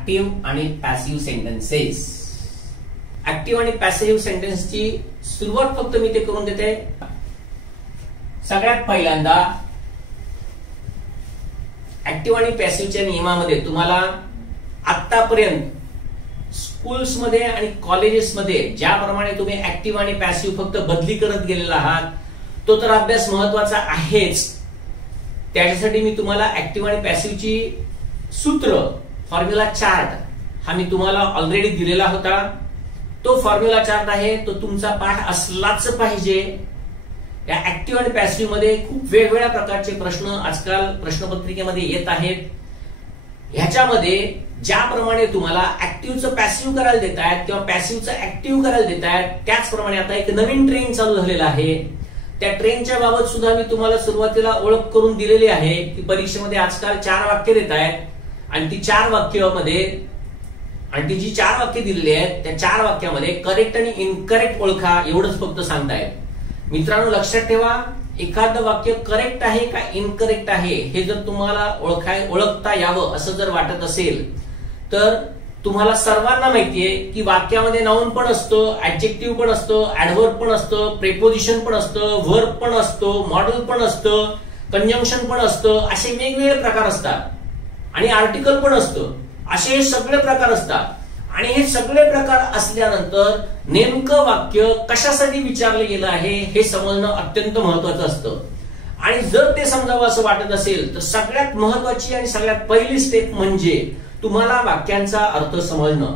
Active आणि passive sentences. Active आणि passive सेंटेन्सची सुरुवात फक्त मी ते करून देते. सगळ्यात पहिल्यांदा ऍक्टिव्ह आणि पॅसिव्हच्या नियमामध्ये तुम्हाला आतापर्यंत स्कूल्समध्ये आणि कॉलेजेसमध्ये ज्याप्रमाणे तुम्ही ऍक्टिव्ह आणि पॅसिव्ह फक्त बदली करत गेलेला आहात तो तर अभ्यास महत्वाचा आहेच. त्याच्यासाठी मी तुम्हाला ऍक्टिव्ह आणि पॅसिव्हची सूत्र फॉर्म्युला चार्ट हा मी तुम्हाला ऑलरेडी दिलेला होता. तो फॉर्म्युला चार्ट आहे तो तुमचा पाठ असलाच पाहिजे. या ऍक्टिव्ह आणि पॅसिव्ह मध्ये खूप वेगवेगळ्या प्रकारचे प्रश्न आजकाल प्रश्नपत्रिकेमध्ये येत आहेत. ह्याच्यामध्ये ज्याप्रमाणे तुम्हाला ऍक्टिव्हचं पॅसिव्ह करायला देत आहेत किंवा पॅसिव्हचं ऍक्टिव्ह करायला देत आहेत त्याचप्रमाणे आता एक नवीन ट्रेंड चालू झालेला आहे. त्या ट्रेंडच्या बाबत सुद्धा मी तुम्हाला सुरुवातीला ओळख करून दिलेली आहे की परीक्षेमध्ये आजकाल 4 वाक्य देत आहेत आणि ती 4 वाक्यामध्ये आणि ती जी 4 वाक्य दिलेली आहेत त्या 4 वाक्यामध्ये करेक्ट आणि इनकरेक्ट ओळखा एवढंच फक्त सांगतायत. मित्रांनो लक्षात ठेवा, एखादं वाक्य करेक्ट आहे का इनकरेक्ट आहे हे जर तुम्हाला ओळखता यावं असं जर वाटत असेल तर तुम्हाला सर्वांना माहितीये की वाक्यामध्ये नाउन पण असतं, ऍडजेक्टिव्ह पण असतं, ऍडव्हर्ब पण असतं, प्रेपोजिशन पण असतं, व्हर्ब पण असतो, मॉडेल पण असतं, कंजंक्शन पण असतं, असे वेगवेगळे प्रकार असतात आणि आर्टिकल पण असतं. असे हे सगळे प्रकार असतात आणि हे सगळे प्रकार असल्यानंतर नेमकं वाक्य कशासाठी विचारलं गेलं आहे हे समजणं अत्यंत महत्वाचं असतं. आणि जर ते समजावं असं वाटत असेल तर सगळ्यात महत्वाची आणि सगळ्यात पहिली स्टेप म्हणजे तुम्हाला वाक्यांचा अर्थ समजणं.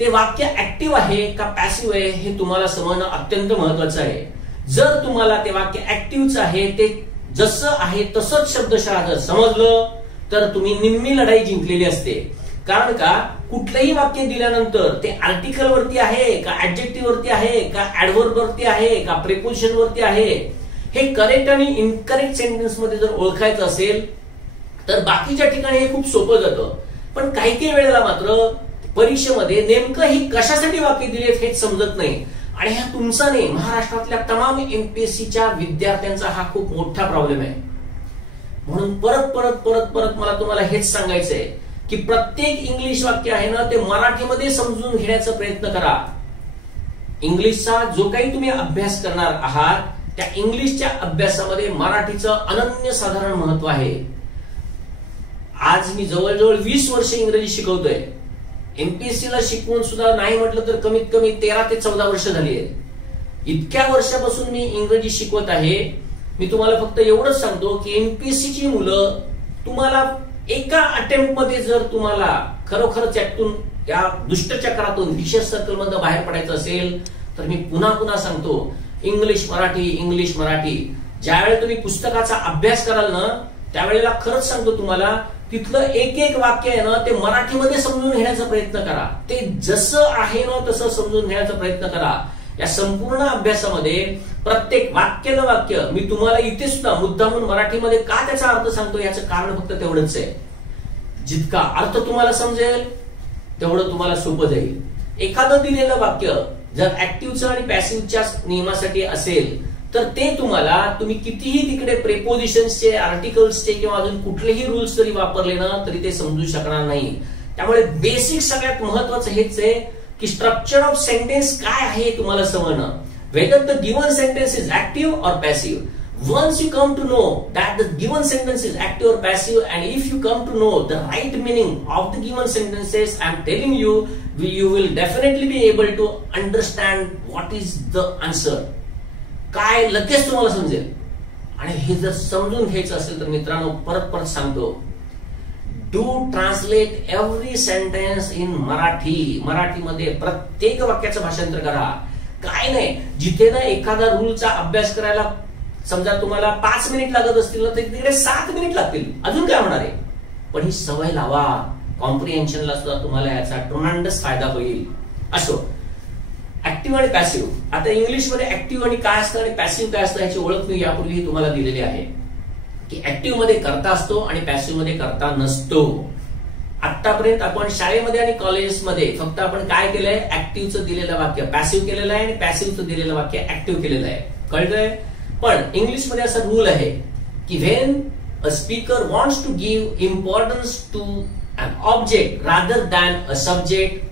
ते वाक्य ऍक्टिव्ह आहे का पॅसिव्ह आहे हे तुम्हाला समजणं अत्यंत महत्वाचं आहे. जर तुम्हाला ते वाक्य ऍक्टिव्हच आहे ते जसं आहे तसंच शब्दशः जर समजलं तर तुम्ही निम्मी लढाई जिंकलेली असते. कारण का कुठलंही वाक्य दिल्यानंतर ते आर्टिकल वरती आहे का ऍडजेक्टिव्ह वरती आहे का ऍडव्हर्ब वरती आहे का प्रिपोजिशन वरती आहे हे करेक्ट आणि इनकरेक्ट सेंटेन्स मध्ये जर ओळखायचं असेल तर बाकीच्या ठिकाणी हे खूप सोपं जातं. पण काही काही वेळेला मात्र परीक्षेमध्ये नेमकं ही कशासाठी वाक्य दिलेत हेच समजत नाही आणि हा तुमचा नाही महाराष्ट्रातल्या तमाम एमपीएससीच्या विद्यार्थ्यांचा हा खूप मोठा प्रॉब्लेम आहे. म्हणून परत परत परत परत मला तुम्हाला हेच सांगायचंय की प्रत्येक इंग्लिश वाक्य आहे ना ते मराठीमध्ये समजून घेण्याचा प्रयत्न करा. इंग्लिशचा जो काही तुम्ही अभ्यास करणार आहात त्या इंग्लिशच्या अभ्यासामध्ये मराठीचं अनन्यसाधारण महत्व आहे. आज मी जवळजवळ 20 वर्ष इंग्रजी शिकवतोय. एमपीएससी ला शिकवून सुद्धा नाही म्हटलं तर कमीत कमी 13 ते 14 वर्ष झाली आहेत. इतक्या वर्षापासून मी इंग्रजी शिकवत आहे. मी तुम्हाला फक्त एवढंच सांगतो की एमपीएससी ची मुलं तुम्हाला एका अटेम्प्ट मध्ये जर तुम्हाला खरोखरच यातून या दुष्टचक्रातून विशेष सर्कल मधून बाहेर पडायचं असेल तर मी पुन्हा पुन्हा सांगतो इंग्लिश मराठी इंग्लिश मराठी. ज्यावेळेला तुम्ही पुस्तकाचा अभ्यास कराल ना त्यावेळेला खरंच सांगतो तुम्हाला तिथलं एक एक वाक्य आहे ना ते मराठीमध्ये समजून घेण्याचा प्रयत्न करा. ते जसं आहे ना तसं समजून घेण्याचा प्रयत्न करा. या संपूर्ण अभ्यासामध्ये प्रत्येक वाक्य न वाक्य मी तुम्हाला इथे सुद्धा मुद्दामून मराठीमध्ये का त्याचा अर्थ सांगतो याचं कारण फक्त तेवढंच आहे. जितका अर्थ तुम्हाला समजेल तेवढं तुम्हाला सोपं जाईल. एखादं दिलेलं वाक्य जर ऍक्टिव्हचं आणि पॅसिव्हच्या नियमासाठी असेल तर ते तुम्ही कितीही तिकडे प्रेपोजिशन्सचे आर्टिकल्सचे किंवा अजून कुठलेही रूल्स जरी वापरले ना तरी ते समजू शकणार नाही. त्यामुळे बेसिक सगळ्यात महत्वाचं हेच आहे की स्ट्रक्चर ऑफ सेंटेन्स काय आहे तुम्हाला समजणं. Whether the given sentence is active और passive. Once you come to know that the given sentence is active or passive, and if you come to know the right meaning of the given sentences, I am telling you, you will definitely be able to understand what is the answer. काय लगेच तुम्हाला समजेल. आणि हे जर समजून घ्यायचं असेल तर मित्रांनो परत परत सांगतो do translate every sentence in Marathi. मराठीमध्ये प्रत्येक वाक्याचं भाषांतर करा. काय नाही जिथे ना एखादा रूलचा अभ्यास करायला समजा तुम्हाला 5 मिनिट लागत असतील ना तर तिकडे 7 मिनिट लागतील. अजून काय होणार आहे. पण ही सवय लावा. कॉम्प्रिहेन्शनला सुद्धा तुम्हाला याचा ट्रमेंडस फायदा होईल. असो ऍक्टिव्ह आणि पॅसिव्ह. आता इंग्लिशमध्ये ऍक्टिव्ह आणि काय असतं आणि पॅसिव्ह काय असतं याची ओळख मी यापूर्वी तुम्हाला दिलेली आहे की ऍक्टिव्ह मध्ये करता असतो आणि पॅसिव्ह मध्ये करता नसतो. आतापर्यंत आपण शाळेमध्ये आणि कॉलेजेसमध्ये फक्त आपण काय केलंय ऍक्टिव्हचं दिलेलं वाक्य पॅसिव्ह केलेलं आहे आणि पॅसिव्हचं दिलेलं वाक्य ऍक्टिव्ह केलेलं आहे. कळतंय. पण इंग्लिश मध्ये असा रूल आहे की when a speaker wants to give importance to an object rather than a subject,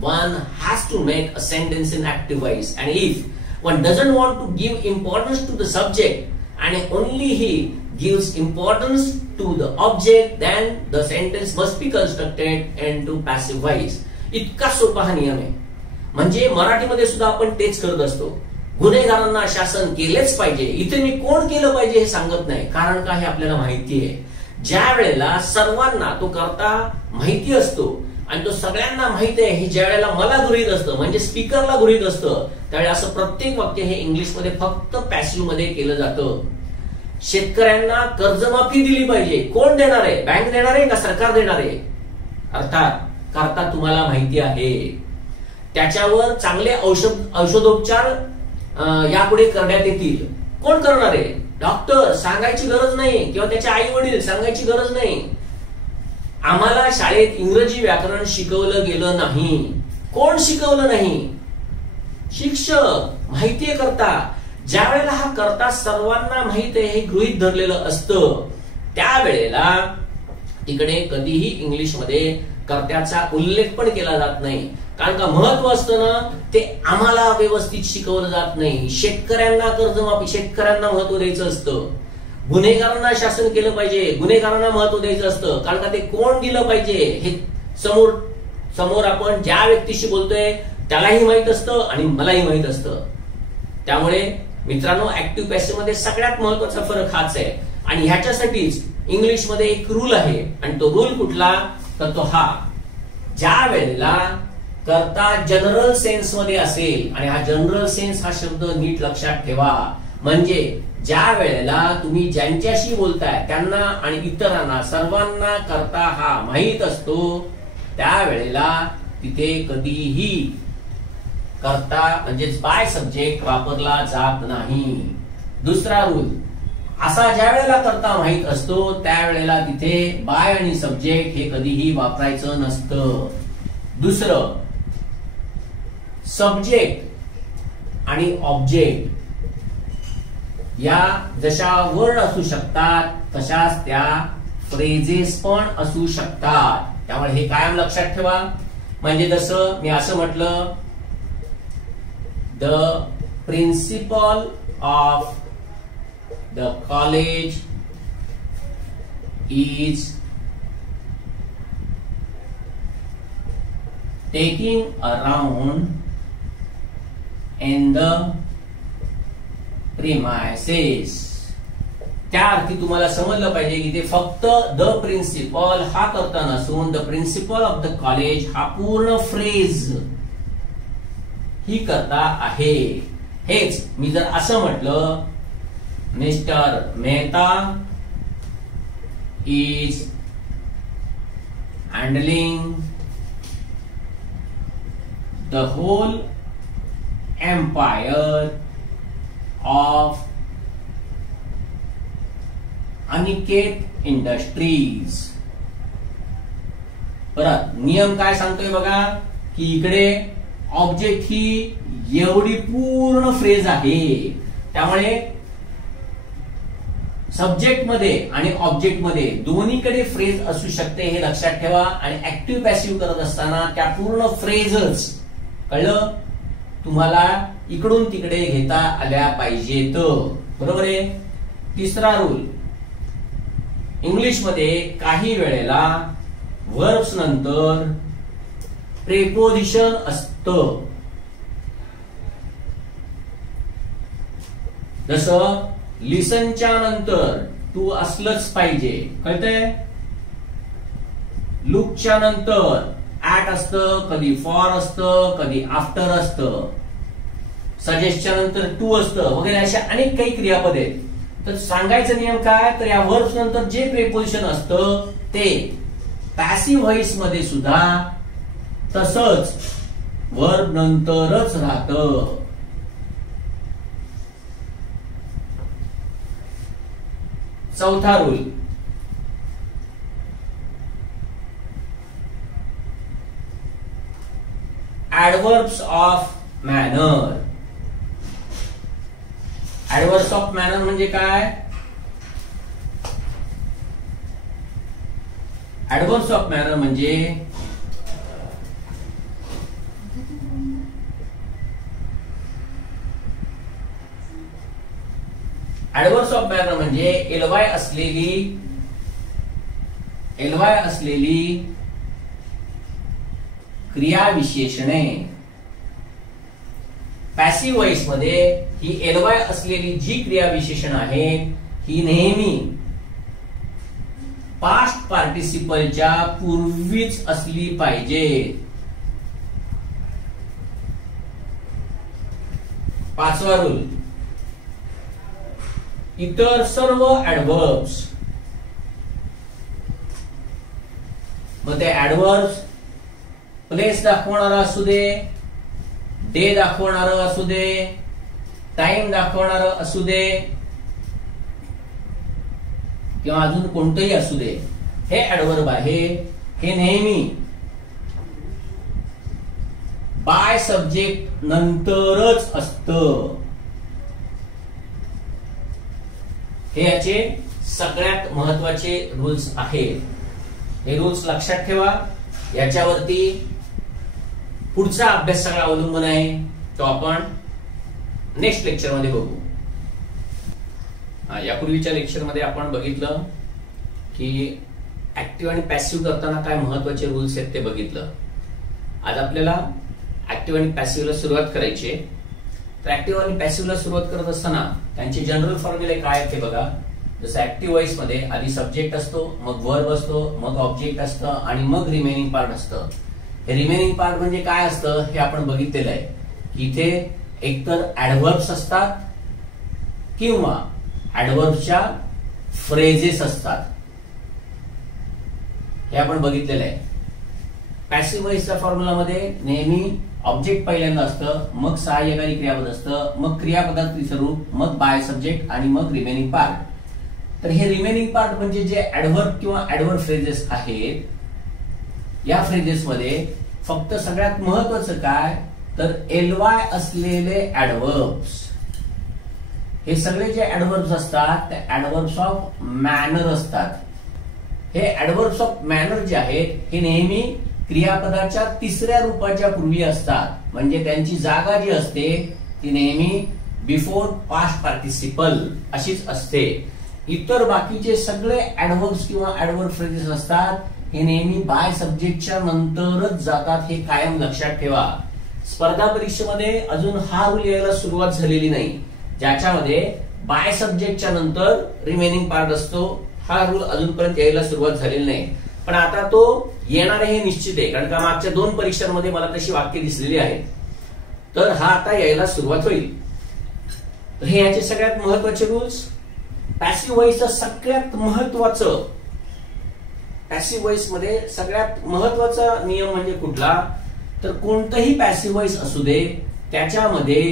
one has to make a sentence in active voice. And if one doesn't want to give importance to the subject and only he gives importance to the object, then the sentence must be constructed into passive voice. इतका सोपा हा नियम आहे. म्हणजे मराठीमध्ये सुद्धा आपण तेच करत असतो. गुन्हेगारांना शासन केलेच पाहिजे. इथे मी कोण केलं पाहिजे हे सांगत नाही, कारण का हे आपल्याला माहिती आहे. ज्या वेळेला सर्वांना तो करता माहिती असतो आणि तो सगळ्यांना माहिती आहे, हे ज्या वेळेला मला गृहीत असतं, म्हणजे स्पीकरला गृहीत असतं, त्यावेळेला असं प्रत्येक वाक्य हे इंग्लिशमध्ये फक्त पॅसिव्ह मध्ये केलं जातं. शेतकऱ्यांना कर्जमाफी दिली पाहिजे. कोण देणार आहे? बँक देणार आहे का सरकार देणार आहे? अर्थात करता तुम्हाला माहिती आहे. त्याच्यावर चांगले औषधोपचार यापुढे करण्यात येतील. कोण करणार आहे? डॉक्टर. सांगायची गरज नाही, किंवा त्याचे आई वडील सांगायची गरज नाही. आम्हाला शाळेत इंग्रजी व्याकरण शिकवलं गेलं नाही. कोण शिकवलं नाही? शिक्षक. माहितीये करता. ज्या वेळेला हा करता सर्वांना माहित आहे हे गृहीत धरलेलं असतं, त्यावेळेला तिकडे कधीही इंग्लिशमध्ये कर्त्याचा उल्लेख पण केला जात नाही. कारण का महत्व असतं ना, ते आम्हाला व्यवस्थित शिकवलं जात नाही. शेतकऱ्यांना कर्जमाफी, शेतकऱ्यांना महत्व द्यायचं असतं. गुन्हेगारांना शासन केलं पाहिजे, गुन्हेगारांना महत्व द्यायचं असतं. कारण का ते कोण दिलं पाहिजे हे समोर आपण ज्या व्यक्तीशी बोलतोय त्यालाही माहित असतं आणि मलाही माहित असतं. त्यामुळे मित्रांनो, ऍक्टिव्ह पॅसिव्ह मध्ये सगळ्यात महत्वाचा फरक हाच आहे. आणि ह्याच्यासाठीच इंग्लिशमध्ये एक रूल आहे. आणि तो रूल कुठला? तर तो हा, ज्या वेळेला करता जनरल सेन्स मध्ये असेल, आणि हा जनरल सेन्स हा शब्द नीट लक्षात ठेवा, म्हणजे ज्या वेळेला तुम्ही ज्यांच्याशी बोलताय त्यांना आणि इतरांना सर्वांना करता हा माहित असतो, त्यावेळेला तिथे कधीही करता म्हणजेच बाय सब्जेक्ट वापरला जात नाही. दुसरा रूल असा, ज्या वेळेला करता माहित असतो त्यावेळेला तिथे बाय आणि सब्जेक्ट हे कधीही वापरायचं नसतं. दुसरं, सब्जेक्ट आणि ऑब्जेक्ट या जशा वर्ड असू शकतात तशाच त्या फ्रेजेस पण असू शकतात. त्यामुळे हे कायम लक्षात ठेवा. म्हणजे जसं मी असं म्हटलं, the principal of the college is taking around in the premises. त्या अर्थी तुम्हाला समजलं पाहिजे की ते फक्त द प्रिन्सिपल हा करता नसून the principal of the college हा पूर्ण फ्रेज ही करता आहे. हेच मी जर असं म्हटलं, mister Mehta is handling the whole empire of Aniket industries. परत नियम काय सांगतोय बघा, की इकडे ऑब्जेक्ट ही एवढी पूर्ण फ्रेज आहे. त्यामुळे सब्जेक्ट मध्ये आणि ऑब्जेक्ट मध्ये दोन्हीकडे फ्रेज असू शकते हे लक्षात ठेवा. आणि ऍक्टिव्ह पॅसिव्ह करत असताना त्या पूर्ण फ्रेजच, कळलं, तुम्हाला इकडून तिकडे घेता आल्या पाहिजेत. बरोबर आहे. तिसरा रूल, इंग्लिश मध्ये काही वेळेला वर्ब्स नंतर प्रेपोजिशन असतं. जसं लिसनच्या नंतर टू असलंच पाहिजे, कळतंय. लुकच्या नंतर ऍट असतं, कधी फॉर असतं, कधी आफ्टर असतं. सजेस्टच्या नंतर टू असतं, वगैरे अशा अनेक काही क्रियापद आहेत. तर सांगायचा नियम काय, तर या वर्ब्स नंतर जे प्रेपोजिशन असतं ते पॅसिव्ह व्हॉइस मध्ये सुद्धा तसंच वर्ब नंतरच राहतं. चौथा rule, adverbs of manner. adverbs of manner म्हणजे काय? ऍडव्हर्ब्स ऑफ मॅनर म्हणजे ऍडव्हर्ब्स ऑफ मॅनर म्हणजे एलवाय असलेली क्रियाविशेषणे. पॅसिव्ह वॉइस मध्ये ही एलवाय असलेली जी क्रियाविशेषण आहेत ही नेहमी पास्ट पार्टिसिपलच्या पूर्वीच असली पाहिजे. पाचवा रूल, इतर सर्व ऍडव्हर्ब्स, मग ते ऍडव्हर्ब्स प्लेस दाखवणारा असू दे, डे दाखवणारं असू दे, टाइम दाखवणारं असू दे किंवा अजून कोणतंही असू दे, हे ऍडव्हर्ब आहे हे नेहमी बाय सब्जेक्ट नंतरच असतं. हे याचे सगळ्यात महत्वाचे रूल्स आहेत. हे रूल्स लक्षात ठेवा. याच्यावरती पुढचा अभ्यास सगळा अवलंबून आहे. तो आपण नेक्स्ट लेक्चर मध्ये बघू. यापूर्वीच्या लेक्चर मध्ये आपण बघितलं की ऍक्टिव्ह आणि पॅसिव्ह करताना काय महत्वाचे रूल्स आहेत ते बघितलं. आज आपल्याला ऍक्टिव्ह आणि पॅसिव्हला सुरुवात करायची आहे. तर ऍक्टिव्ह आणि पॅसिव्हला सुरुवात करत असताना त्यांचे जनरल फॉर्म्युले काय आहेत ते बघा. जसं ऍक्टिव्ह वॉइस मध्ये आधी सब्जेक्ट असतो, मग वर्ब असतो, मग ऑब्जेक्ट असतं आणि मग रिमेनिंग पार्ट असतं. हे रिमेनिंग पार्ट म्हणजे काय असतं हे आपण बघितलेलं आहे की इथे एकतर ऍडव्हर्ब्स असतात किंवा ऍडव्हर्ब्सच्या फ्रेजेस असतात. हे आपण बघितलेलं आहे. पॅसिव्ह वॉइसच्या फॉर्म्युलामध्ये नेहमी ऑब्जेक्ट पहिल्यांदा असतं, मग सहाय्यकारी क्रियापद असतं, मग क्रियापदाचं तिसरं रूप, मग बाय सब्जेक्ट आणि मग रिमेनिंग पार्ट. तर हे रिमेनिंग पार्ट म्हणजे जे ऍडव्हर्ब किंवा ऍडव्हर्ब फ्रेजेस आहेत, या फ्रेजेस मध्ये फक्त सगळ्यात महत्वाचं काय तर एलवाय असलेले ऍडव्हर्ब्स. हे सगळे जे ऍडव्हर्ब्स असतात ते ऍडव्हर्ब्स ऑफ मॅनर असतात. हे ऍडव्हर्ब्स ऑफ मॅनर जे आहेत हे नेहमी क्रियापदाच्या तिसऱ्या रूपाच्या पूर्वी असतात. म्हणजे त्यांची जागा जी असते ती नेहमी बिफोर पास्ट पार्टिसिपल अशीच असते. इतर बाकीचे सगळे ऍडव्हर्ब्स किंवा ऍडव्हर्ब फ्रेजेस असतात हे नेहमी बाय सब्जेक्टच्या नंतरच जातात. हे कायम लक्षात ठेवा. स्पर्धा परीक्षेमध्ये अजून हा रूल यायला सुरुवात झालेली नाही ज्याच्यामध्ये बाय सब्जेक्टच्या नंतर रिमेनिंग पार्ट असतो. हा रूल अजूनपर्यंत यायला सुरुवात झालेली नाही, पण आता तो येणार हे निश्चित आहे. कारण का मागच्या 2 परीक्षांमध्ये मला तशी वाक्य दिसलेली आहेत. तर हा आता यायला सुरुवात होईल. तर हे याचे सगळ्यात महत्वाचे रूल्स. पॅसिव्ह वॉइसचं सगळ्यात महत्वाचं, पॅसिव्ह वॉइस मध्ये सगळ्यात महत्वाचा नियम म्हणजे कुठला तर कोणतंही पॅसिव्ह वॉइस असू दे त्याच्यामध्ये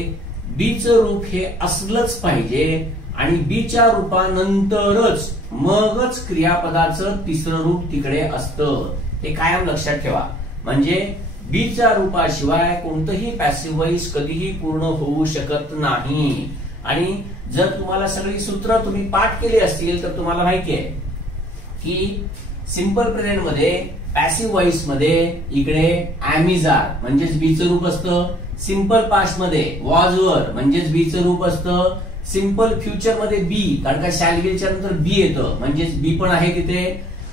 बीचं रूप हे असलंच पाहिजे आणि बीच्या रूपानंतरच मगच क्रियापदाचं तिसरं रूप तिकडे असतं. हे कायम लक्षात ठेवा. म्हणजे बीच्या रूपाशिवाय कोणतंही पॅसिव्ह वॉइस कधीही पूर्ण होऊ शकत नाही. आणि जर तुम्हाला सगळी सूत्र तुम्ही पाठ केली असतील तर तुम्हाला माहिती आहे की सिंपल प्रेझेंट मध्ये पॅसिव्ह वॉइस मध्ये इकडे ऍमिजार म्हणजेच बीचं रूप असतं. सिंपल पास्ट मध्ये वॉज वर म्हणजेच बीचं रूप असतं. सिंपल फ्युचर मध्ये बी, कारण का शॅल विलच्या नंतर बी येतं म्हणजेच बी पण आहे तिथे.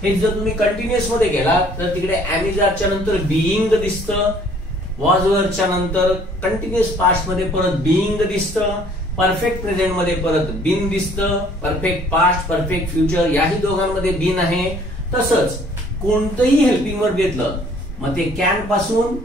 हे जर तुम्ही कंटिन्युअस मध्ये गेलात तर तिकडे ऍमिजारच्या नंतर बिईंग दिसतं. वॉज वरच्या नंतर कंटिन्युअस पास्ट मध्ये परत बिईंग दिसतं. परफेक्ट प्रेझेंट मध्ये परत बीन दिसतं. परफेक्ट पास्ट, परफेक्ट फ्युचर याही दोघांमध्ये बीन आहे. तसंच कोणतंही हेल्पिंग वर्ब घेतलं मग ते कॅन पासून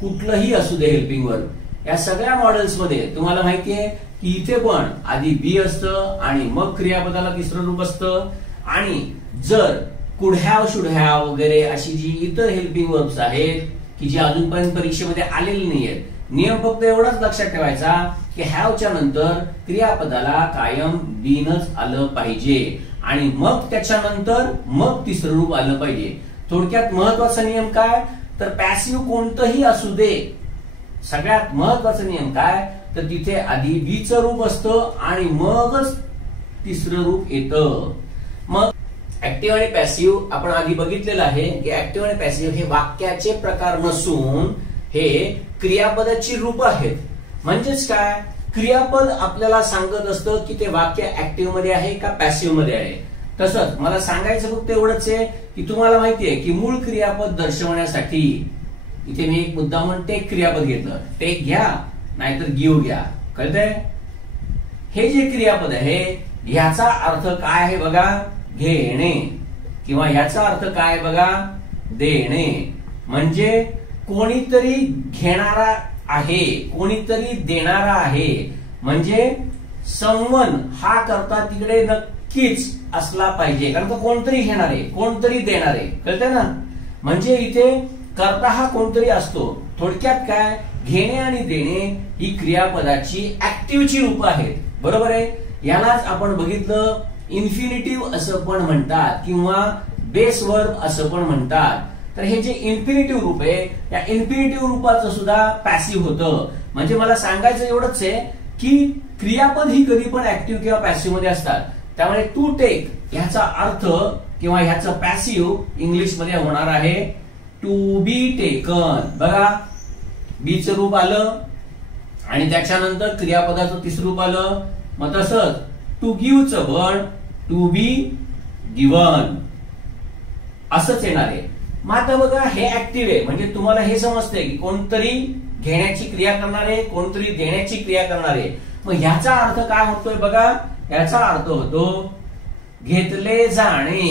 कुठलंही असू दे हेल्पिंग वर्ब, या सगळ्या मॉडेल्स मध्ये तुम्हाला माहितीये की इथे पण आधी बी असतं आणि मग क्रियापदाला तिसरं रूप असतं. आणि जर कुड हॅव, शुड हॅव वगैरे अशी जी इतर हेल्पिंग वर्ब्स आहेत की जी अजूनपर्यंत परीक्षेमध्ये आलेली नाहीयेत, नियम फक्त एवढाच लक्षात ठेवायचा की हॅवच्या नंतर क्रियापदाला कायम बीनच आलं पाहिजे आणि मग त्याच्यानंतर मग तिसरं रूप आलं पाहिजे. थोडक्यात महत्वाचा नियम काय तर पॅसिव्ह कोणतंही असू दे, सगळ्यात महत्वाचा नियम काय तर तिथे आधी बीचं रूप असतं आणि मगच तिसरं रूप येतं. मग ऍक्टिव्ह आणि पॅसिव्ह आपण आधी बघितलेलं आहे की ऍक्टिव्ह आणि पॅसिव्ह हे वाक्याचे प्रकार नसून हे क्रियापदाची रूप आहेत. म्हणजेच काय, क्रियापद आपल्याला सांगत असतं की ते वाक्य ऍक्टिव्ह मध्ये आहे का पॅसिव्ह मध्ये आहे. तसंच मला सांगायचं फक्त एवढंच आहे की तुम्हाला माहितीये की मूळ क्रियापद दर्शवण्यासाठी इथे मी एक मुद्दा म्हणून टेक क्रियापद घेतलं. टेक घ्या नाहीतर गिव्ह घ्या, कळतंय. हे जे क्रियापद आहे ह्याचा अर्थ काय आहे बघा, घेणे, किंवा ह्याचा अर्थ काय बघा, देणे. म्हणजे कोणीतरी घेणारा आहे, कोणीतरी देणारा आहे. म्हणजे समवन हा करता तिकडे नक्कीच असला पाहिजे, कारण तो कोणतरी घेणार आहे, कोणतरी देणार आहे, कळतंय ना. म्हणजे इथे करता हा कोणतरी असतो. थोडक्यात काय, घेणे आणि देणे ही क्रियापदाची ऍक्टिव्हची रूप आहेत, बरोबर आहे. यालाच आपण बघितलं इन्फिनिटिव्ह असं पण म्हणतात किंवा बेस वर्ब असं पण म्हणतात. तर हे जे इन्फिनिटिव्ह रूप आहे या इन्फिनिटिव्ह रूपाचं सुद्धा पॅसिव्ह होतं. म्हणजे मला सांगायचं एवढंच आहे की क्रियापद ही कधी पण ऍक्टिव्ह किंवा पॅसिव्ह मध्ये असतात. त्यामुळे टू टेक ह्याचा अर्थ किंवा ह्याचं पॅसिव्ह इंग्लिश मध्ये होणार आहे टू बी टेकन. बघा, बीचं रूप आलं आणि त्याच्यानंतर क्रियापदाचं तिसरं रूप आलं. मग तसंच टू गिव्हचं पण टू बी गिव्हन असंच येणार आहे. मग आता बघा हे ऍक्टिव्ह आहे म्हणजे तुम्हाला हे समजतंय की कोणतरी घेण्याची क्रिया करणार आहे, कोणतरी देण्याची क्रिया करणार आहे. मग ह्याचा अर्थ काय होतोय बघा, याचा अर्थ होतो घेतले जाणे.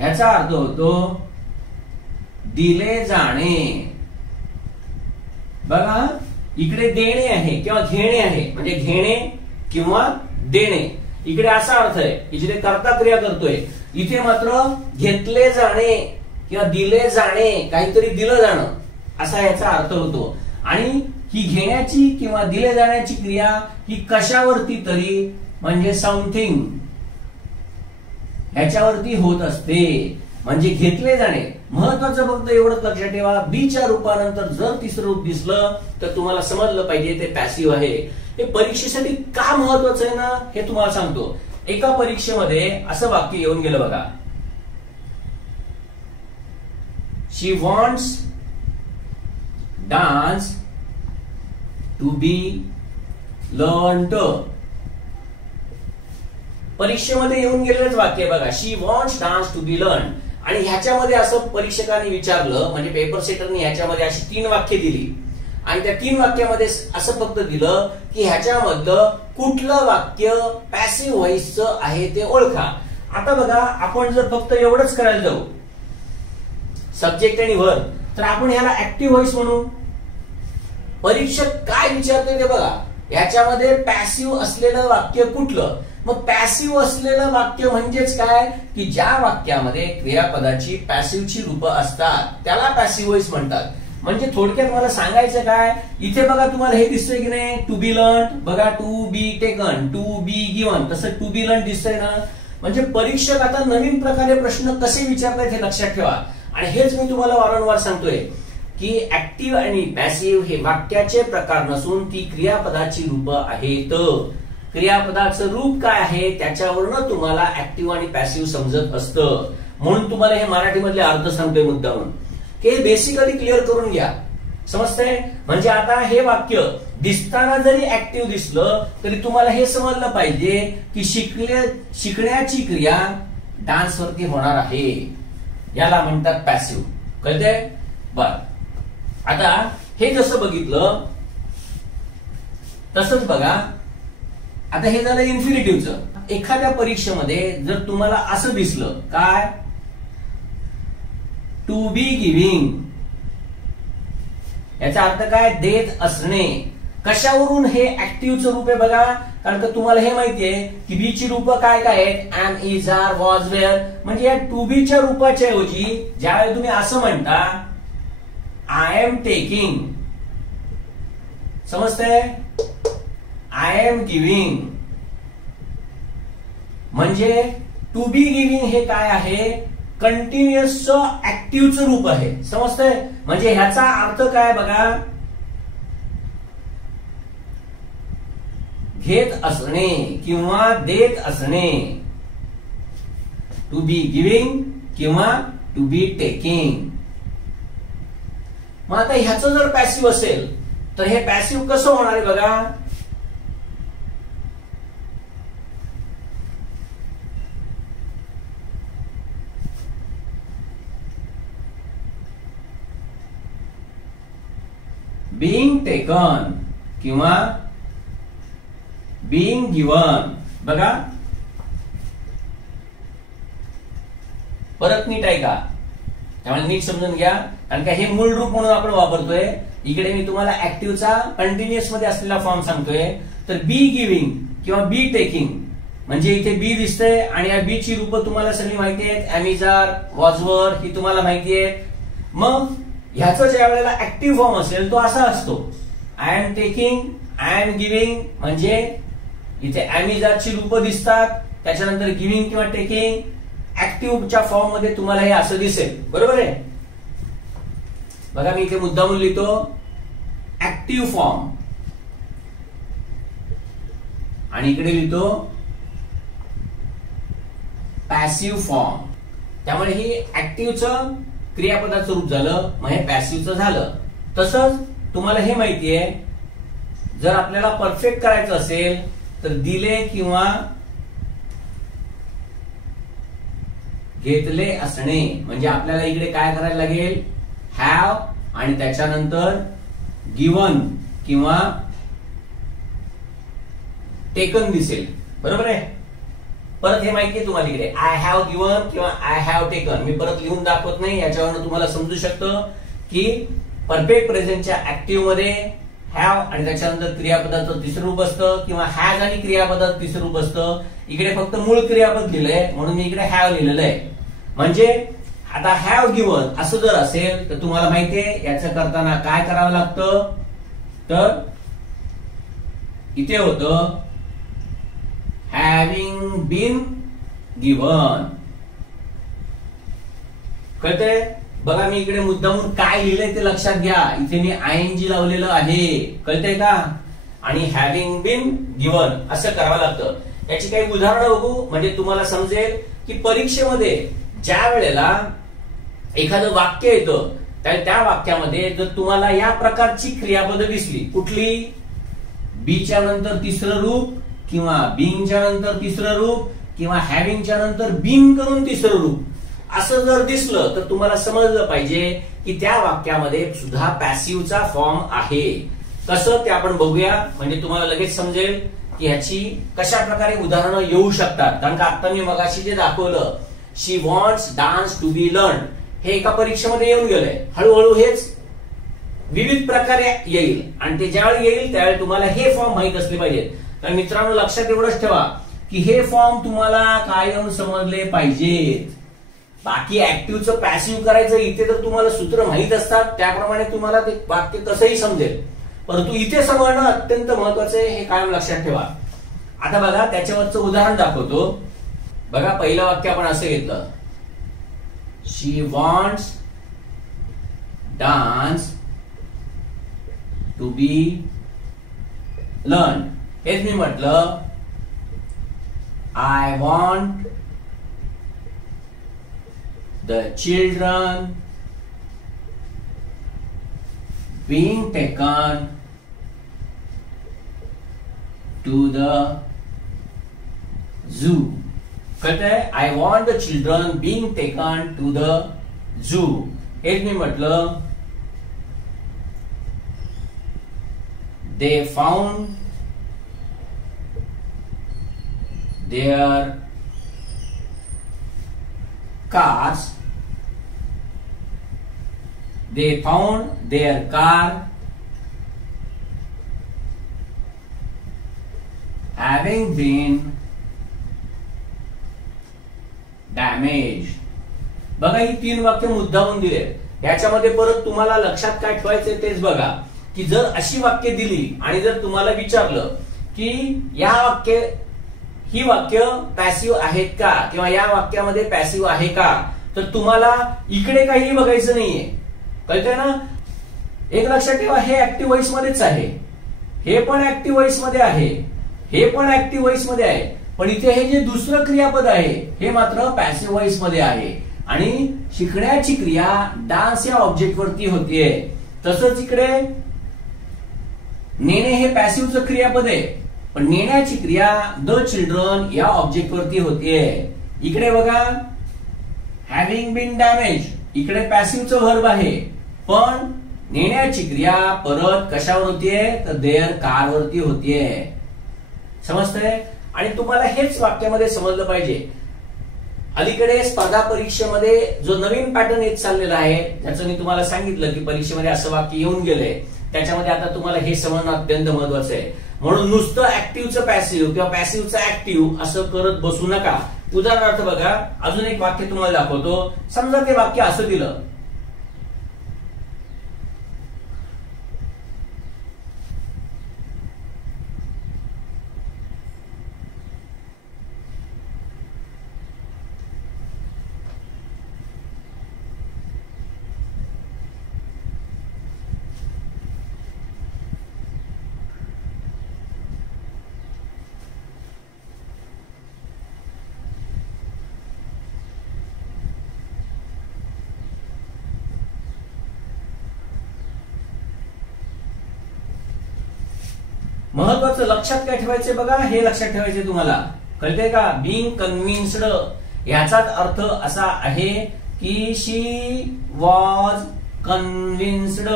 याचा अर्थ होतो दिले जाणे. बघा, इकडे देणे आहे किंवा घेणे आहे, म्हणजे घेणे किंवा देणे. इकडे असा अर्थ आहे की जिथे कर्ता क्रिया करतोय, इथे मात्र घेतले जाणे किंवा दिले जाणे, काहीतरी दिलं जाणं असा याचा अर्थ होतो. आणि ही घेण्याची किंवा दिले जाण्याची क्रिया ही कशावरती तरी म्हणजे समथिंग ह्याच्यावरती होत असते. म्हणजे घेतले जाणे. महत्वाचं फक्त एवढंच लक्षात ठेवा, बीच्या रूपानंतर जर तिसरं रूप दिसलं तर तुम्हाला समजलं पाहिजे ते पॅसिव्ह आहे. हे परीक्षेसाठी का महत्वाचं आहे ना हे तुम्हाला सांगतो. एका परीक्षेमध्ये असं वाक्य येऊन गेलं बघा, she wants dance to be learned. परीक्षेमध्ये येऊन गेलेलंच वाक्य बघा, she wants dance to be learn. आणि ह्याच्यामध्ये असं परीक्षकांनी विचारलं, म्हणजे पेपर सेटरनी ह्याच्यामध्ये अशी 3 वाक्य दिली आणि त्या 3 वाक्यामध्ये असं फक्त दिलं की ह्याच्यामधलं कुठलं वाक्य पॅसिव्ह व्हॉइसचं आहे ते ओळखा. आता बघा, आपण जर फक्त एवढंच करायला जाऊ सब्जेक्ट आणि वर्ब, तर आपण ह्याला ऍक्टिव्ह व्हॉइस म्हणू. परीक्षक काय विचारते ते बघा, ह्याच्यामध्ये पॅसिव्ह असलेलं वाक्य कुठलं. मग पॅसिव्ह असलेलं वाक्य म्हणजेच काय की ज्या वाक्यामध्ये क्रियापदाची पॅसिव्हची रूप असतात त्याला पॅसिव्ह व्हॉइस म्हणतात. म्हणजे थोडक्यात मला सांगायचं काय, इथे बघा तुम्हाला हे दिसतंय की नाही, टू बी लर्न. बघा, to be taken, to be given, तसं टू बी लर्न दिसतंय ना. म्हणजे परीक्षक आता नवीन प्रकारे प्रश्न कसे विचारतायत हे लक्षात ठेवा. आणि हेच मी तुम्हाला वारंवार सांगतोय की ऍक्टिव्ह आणि पॅसिव्ह हे वाक्याचे प्रकार नसून ती क्रियापदाची रूप आहेत. क्रियापदाचं रूप काय आहे त्याच्यावरनं तुम्हाला ऍक्टिव्ह आणि पॅसिव्ह समजत असतं. म्हणून तुम्हाला हे मराठीमधले अर्थ सांगतोय मुद्दामून, हे बेसिकली क्लिअर करून घ्या, समजतंय. म्हणजे आता हे वाक्य दिसताना जरी ऍक्टिव्ह दिसलं तरी तुम्हाला हे समजलं पाहिजे की शिकण्याची क्रिया डान्स वरती होणार आहे, याला म्हणतात पॅसिव्ह. कळतंय. बर, आता हे जसं बघितलं तसंच बघा, आता हे झालं इन्फिनिटिव्हचं. एखाद्या परीक्षेमध्ये जर तुम्हाला असं दिसलं काय, टू बी गिव्हिंग, याचा अर्थ काय, देत असणे. कशावरून हे ऍक्टिव्हचं रूप आहे बघा, कारण का तुम्हाला हे माहितीये की बी ची रूप काय काय आहेत, am, is, are, was, were. म्हणजे या टू बीच्या रूपाच्या ऐवजी ज्यावेळी तुम्ही असं म्हणता आय एम टेकिंग, समजतंय, आय एम गिव्हिंग, म्हणजे टू बी गिव्हिंग हे काय आहे, कंटिन्युअस ऍक्टिव्हचं रूप आहे. समजतंय. म्हणजे ह्याचा अर्थ काय बघा, घेत असणे किंवा देत असणे. टू बी गिव्हिंग किंवा टू बी टेकिंग. मग आता ह्याचं जर पॅसिव्ह असेल तर हे पॅसिव्ह कसं होणार आहे बघा. बीइंग टेकन किंवा बीइंग गिवन. बघा परत नीट आहे का, त्यामुळे नीट समजून घ्या, कारण का हे मूळ रूप म्हणून आपण वापरतोय. इकडे मी तुम्हाला ऍक्टिव्हचा कंटिन्युअस मध्ये असलेला फॉर्म सांगतोय. तर बी गिव्हिंग किंवा बी टेकिंग म्हणजे इथे बी दिसतंय आणि या बी ची रूप तुम्हाला सगळी माहिती आहेत. अॅमिजार, वॉजवर ही तुम्हाला माहिती आहे. मग ह्याचं ज्या वेळेला ऍक्टिव्ह फॉर्म असेल तो असा असतो, I am taking, I am giving. म्हणजे इथे अॅमिजारची रूप दिसतात, त्याच्यानंतर गिव्हिंग किंवा टेकिंग. ऍक्टिव्हच्या फॉर्म मध्ये तुम्हाला हे असं दिसेल. बरोबर आहे. बघा मी इथे मुद्दामून लिहितो ऍक्टिव्ह फॉर्म आणि इकडे लिहितो पॅसिव्ह फॉर्म. त्यामुळे ही ऍक्टिव्हचं क्रियापदाचं रूप झालं, मग हे पॅसिव्हचं झालं. तसंच तुम्हाला हे माहिती आहे, जर आपल्याला परफेक्ट करायचं असेल तर दिले किंवा घेतले असणे. म्हणजे आपल्याला इकडे काय करायला लागेल, हॅव आणि त्याच्यानंतर गिवन किंवा टेकन दिसेल. बरोबर आहे. परत हे माहिती आहे तुम्हाला इकडे आय हॅव गिवन किंवा आय हॅव टेकन. मी परत लिहून दाखवत नाही, याच्यावरून तुम्हाला समजू शकतं की परफेक्ट प्रेझेंटच्या ऍक्टिव्ह मध्ये हॅव आणि त्याच्यानंतर क्रियापदाचं तिसरं रूप असतं किंवा हॅज आणि क्रियापदाचं तिसरं रूप असतं. इकडे फक्त मूळ क्रियापद लिहिलंय म्हणून मी इकडे हॅव लिहिलेलं आहे. म्हणजे आता हॅव गिवन असं जर असेल तर तुम्हाला माहितीये याचं करताना काय करावं लागतं. तर इथे होतं हॅव्हिंग बीन गिवन. कळतंय. बघा मी इकडे मुद्दामून काय लिहिलंय ते लक्षात घ्या. इथे मी आयएनजी लावलेलं आहे. कळतंय का. आणि हॅव्हिंग बीन गिवन असं करावं लागतं. याची काही उदाहरणं बघू म्हणजे तुम्हाला समजेल की परीक्षेमध्ये ज्या वेळेला एखादं वाक्य येतं त्या वाक्यामध्ये जर तुम्हाला या प्रकारची क्रियापदं दिसली, कुठली, बीच्या नंतर तिसरं रूप किंवा बीइंगच्या नंतर तिसरं रूप किंवा हॅव्हिंगच्या नंतर बीइंग करून तिसरं रूप, असं जर दिसलं तर तुम्हाला समजलं पाहिजे की त्या वाक्यामध्ये सुद्धा पॅसिव्हचा फॉर्म आहे. कसं ते आपण बघूया म्हणजे तुम्हाला लगेच समजेल की ह्याची कशा प्रकारे उदाहरणं येऊ शकतात. कारण का आता मी मगाशी जे दाखवलं she wants dance to be learn, हे एका परीक्षेमध्ये येऊन गेलंय. हळूहळू हेच विविध प्रकारे येईल आणि ते ज्यावेळी येईल त्यावेळी तुम्हाला हे फॉर्म माहित असले पाहिजेत. तर मित्रांनो लक्षात एवढंच ठेवा की हे फॉर्म तुम्हाला कायम समजले पाहिजेत. बाकी ऍक्टिव्हचं पॅसिव्ह करायचं इथे तर तुम्हाला सूत्र माहित असतात, त्याप्रमाणे तुम्हाला ते वाक्य कसंही समजेल. परंतु इथे समजणं अत्यंत महत्वाचं आहे, हे कायम लक्षात ठेवा. आता बघा त्याच्यावरचं उदाहरण दाखवतो. बघा पहिलं वाक्य आपण असं घेतलं, she wants dance to be learn. हेच मी म्हटलं I want the children being taken to the zoo. कळतंय. I want the children being taken to the zoo. हेच मी म्हटलं they found their cars, they found their car having been damaged. बघा ही तीन वाक्य मुद्दामून दिले. याच्यामध्ये परत तुम्हाला लक्षात काय ठेवायचं तेच बघा की जर अशी वाक्य दिली आणि जर तुम्हाला विचारलं की ही वाक्य पॅसिव्ह आहेत का किंवा या वाक्यामध्ये पॅसिव्ह आहे का, तर तुम्हाला इकडे काही बघायचं नाहीये. कळतंय ना. एक लक्षात ठेवा हे ऍक्टिव्ह व्हॉइस मध्येच आहे, हे पण ऍक्टिव्ह व्हॉइस मध्ये आहे, हे पण ऍक्टिव्ह व्हॉइस मध्ये आहे. पण इथे हे जे दुसरं क्रियापद आहे हे मात्र पॅसिव्ह व्हॉइस मध्ये आहे आणि शिकण्याची क्रिया डान्स या ऑब्जेक्ट वरती होतीये. तसंच इकडे नेणे हे पॅसिव्हचं क्रियापद आहे, पण नेण्याची क्रिया द चिल्ड्रन या ऑब्जेक्ट वरती होतीये. इकडे बघा हॅव्हिंग बीन डॅमेज, इकडे पॅसिव्हचं व्हर्ब आहे, पण नेण्याची क्रिया परत कशावर होतीये तर देअर कार वरती होतीये. समजतंय? आणि तुम्हाला हेच वाक्यामध्ये समजलं पाहिजे. अलीकडे स्पर्धा परीक्षेमध्ये जो नवीन पॅटर्न येत चाललेला आहे, ज्याचं मी तुम्हाला सांगितलं की परीक्षेमध्ये असं वाक्य येऊन गेलंय, त्याच्यामध्ये आता तुम्हाला हे समजणं अत्यंत महत्वाचं आहे. म्हणून नुसतं ऍक्टिव्हचं पॅसिव्ह किंवा पॅसिव्हचं ऍक्टिव्ह असं करत बसू नका. उदाहरणार्थ बघा, अजून एक वाक्य तुम्हाला दाखवतो. समजा ते वाक्य असं दिलं, महत्वाचं लक्षात काय ठेवायचंय बघा, हे लक्षात ठेवायचंय तुम्हाला. कळतंय का? बीइंग कन्व्हिन्स्ड याचाच अर्थ असा आहे की शी वॉज कन्व्हिन्स्ड.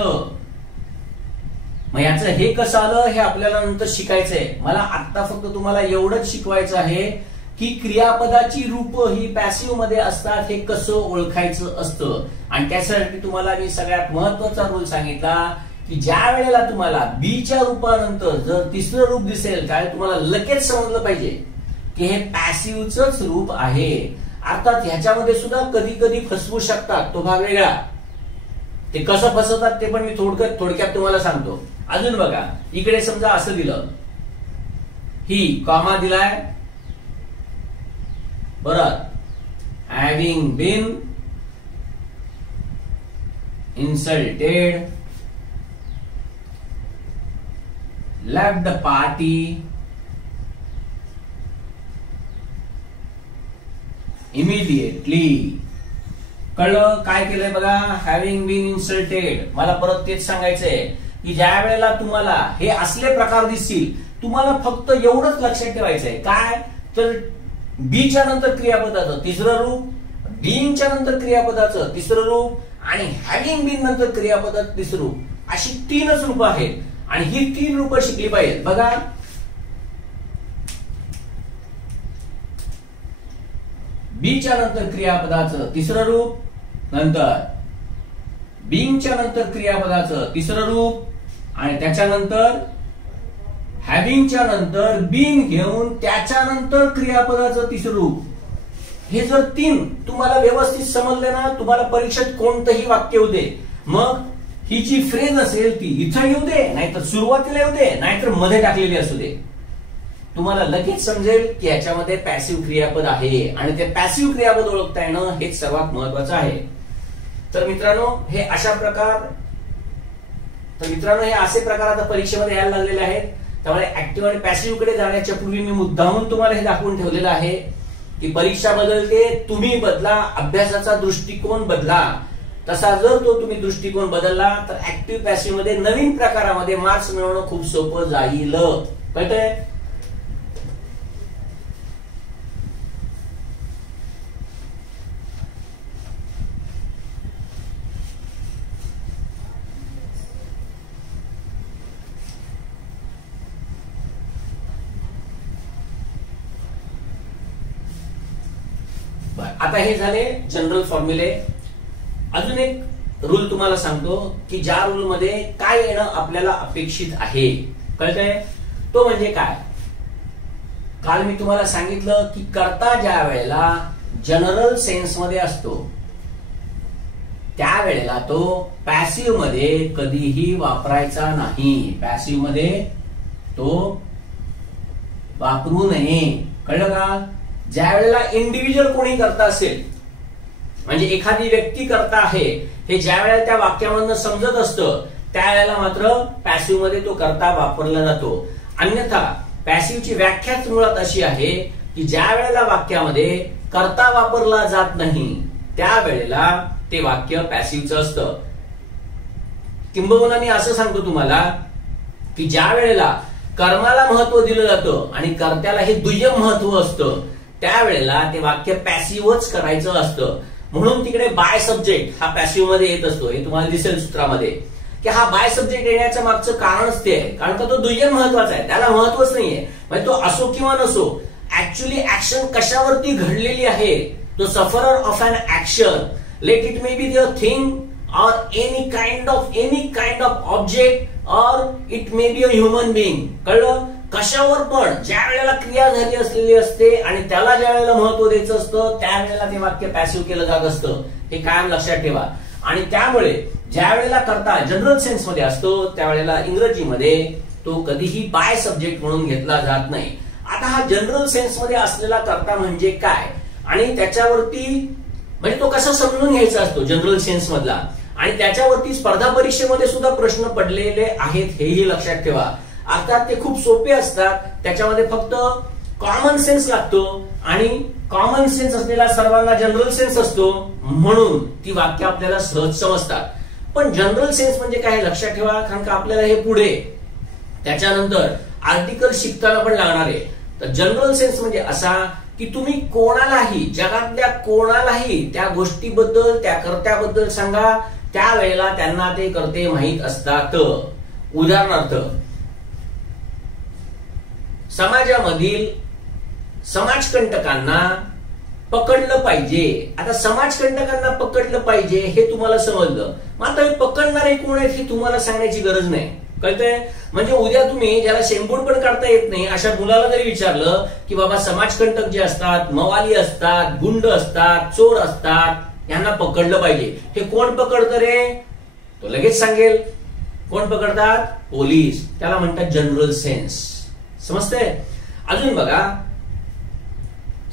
मग याचं हे कसं आलं हे आपल्याला नंतर शिकायचंय. मला आता फक्त तुम्हाला एवढंच शिकवायचं आहे की क्रियापदाची रूप ही पॅसिव्ह मध्ये असतात हे कसं ओळखायचं असतं. आणि त्यासाठी तुम्हाला मी सगळ्यात महत्वाचा रूल सांगितला की ज्या वेळेला तुम्हाला बीच्या रूपानंतर जर तिसरं रूप दिसेल त्यावेळेला तुम्हाला लगेच समजलं पाहिजे की हे पॅसिव्हचंच रूप आहे. अर्थात ह्याच्यामध्ये सुद्धा कधी कधी फसवू शकतात, तो भाग वेगळा. ते कसं फसवतात ते पण मी थोडक्यात तुम्हाला सांगतो. अजून बघा, इकडे समजा असं दिलं, ही कॉमा दिलाय, परत having been insulted, left the party, immediately. कळलं काय केलंय बघा, हॅव्हिंग बीन इन्सल्टेड. मला परत तेच सांगायचंय की ज्या वेळेला तुम्हाला हे असले प्रकार दिसतील, तुम्हाला फक्त एवढंच लक्षात ठेवायचंय काय तर बीच्या नंतर क्रियापदाचं तिसरं रूप, बीइंगच्या नंतर क्रियापदाचं तिसरं रूप आणि हॅव्हिंग बीन नंतर क्रियापदाचं तिसरं रूप, अशी तीनच रूप आहेत. आणि ही तीन रूप शिकली पाहिजेत. बघा, बीच्या नंतर क्रियापदाचं तिसरं रूप, नंतर बीइंगच्या नंतर क्रियापदाचं तिसरं रूप आणि त्याच्यानंतर हॅव्हिंगच्या नंतर बीन घेऊन त्याच्यानंतर क्रियापदाचं तिसरं रूप. हे जर तीन तुम्हाला व्यवस्थित समजले ना, तुम्हाला परीक्षेत कोणतंही वाक्य येऊ दे, मग ही जी फ्रेज असेल ती इथं येऊ दे, नाहीतर सुरुवातीला येऊ दे, नाहीतर मध्ये टाकलेली असू दे, तुम्हाला लगेच समजेल की याच्यामध्ये पॅसिव्ह क्रियापद आहे. आणि ते पॅसिव्ह क्रियापद ओळखता येणं हेच सर्वात महत्वाचं आहे. तर मित्रांनो, हे असे प्रकार आता परीक्षेमध्ये यायला लागलेले आहेत. त्यामुळे ऍक्टिव्ह आणि पॅसिव्ह कडे जाण्याच्या पूर्वी मी मुद्दामून तुम्हाला हे दाखवून ठेवलेलं आहे की परीक्षा बदलते, तुम्ही बदला, अभ्यासाचा दृष्टिकोन बदला. तसा जर तो तुम्ही दृष्टिकोन बदलला तर ऍक्टिव्ह पॅसिव्ह मध्ये नवीन प्रकारामध्ये मार्क्स मिळवणं खूप सोपं जाईल. कळतंय? आता हे झाले जनरल फॉर्म्युले. अजून एक रूल तुम्हाला सांगतो की ज्या रूल मध्ये काय येणं आपल्याला अपेक्षित आहे. कळतंय? तो म्हणजे काय, काल मी तुम्हाला सांगितलं की कर्ता ज्या वेळेला जनरल सेन्स मध्ये असतो त्यावेळेला तो पॅसिव्ह मध्ये कधीही वापरायचा नाही. पॅसिव्ह मध्ये तो वापरू नये. कळलं का? ज्या वेळेला इंडिव्हिज्युअल कोणी करता असेल, म्हणजे एखादी व्यक्ती करता आहे, हे ज्या वेळेला त्या वाक्यामधून समजत असतं त्यावेळेला मात्र पॅसिव्ह मध्ये तो करता वापरला जातो. अन्यथा पॅसिव्हची व्याख्याच मुळात अशी आहे की ज्या वेळेला वाक्यामध्ये कर्ता वापरला जात नाही त्यावेळेला ते वाक्य पॅसिव्हचं असतं. किंबहुना मी असं सांगतो तुम्हाला की ज्या वेळेला कर्माला महत्व दिलं जातं आणि कर्त्याला हे दुय्यम महत्व असतं त्यावेळेला ते वाक्य पॅसिव्हच करायचं असतं. म्हणून तिकडे बाय सब्जेक्ट हा पॅसिव्ह मध्ये येत असतो. हे तुम्हाला दिसेल सूत्रामध्ये की हा बाय सब्जेक्ट येण्याचं मागचं कारणच ते आहे, कारण का तो दुय्यम महत्वाचा आहे, त्याला महत्वच नाहीये. म्हणजे तो असो किंवा नसो, ऍक्च्युअली ऍक्शन कशावरती घडलेली आहे, तो sufferer of an action, let it may be the thing or any kind of object or it may be a human being. कळलं? कशावर पण ज्या वेळेला क्रिया झाली असलेली असते आणि त्याला ज्या वेळेला महत्व द्यायचं असतं त्यावेळेला ते वाक्य पॅसिव्ह केलं जात असतं. हे कायम लक्षात ठेवा. आणि त्यामुळे ज्या वेळेला कर्ता जनरल सेन्स मध्ये असतो त्यावेळेला इंग्रजीमध्ये तो कधीही बाय सब्जेक्ट म्हणून घेतला जात नाही. आता हा जनरल सेन्स मध्ये असलेला कर्ता म्हणजे काय आणि त्याच्यावरती म्हणजे तो कसा समजून घ्यायचा असतो जनरल सेन्स मधला, आणि त्याच्यावरती स्पर्धा परीक्षेमध्ये सुद्धा प्रश्न पडलेले आहेत हेही लक्षात ठेवा. अर्थात ते खूप सोपे असतात, त्याच्यामध्ये फक्त कॉमन सेन्स लागतो आणि कॉमन सेन्स असलेला सर्वांना जनरल सेन्स असतो म्हणून ती वाक्य आपल्याला सहज समजतात. पण जनरल सेन्स म्हणजे काय लक्षात ठेवा, कारण का आपल्याला हे पुढे त्याच्यानंतर आर्टिकल शिकताना पण लागणार आहे. तर जनरल सेन्स म्हणजे असा की तुम्ही कोणालाही जगातल्या कोणालाही त्या गोष्टीबद्दल त्या कर्त्याबद्दल सांगा त्यावेळेला त्यांना ते कर्ते माहीत असतात. उदाहरणार्थ समाजामधील समाजकंटकांना पकडलं पाहिजे. आता समाजकंटकांना पकडलं पाहिजे हे तुम्हाला समजलं, मात्र हे पकडणारे कोण आहेत हे तुम्हाला सांगण्याची गरज नाही. कळतंय? म्हणजे उद्या तुम्ही ज्याला शेंबूड पण काढता येत नाही अशा मुलाला जरी विचारलं की बाबा समाजकंटक जे असतात, मवाली असतात, गुंड असतात, चोर असतात, यांना पकडलं पाहिजे, हे कोण पकडतं रे? तो लगेच सांगेल. कोण पकडतात? पोलीस. त्याला म्हणतात जनरल सेन्स. समजतंय? अजून बघा,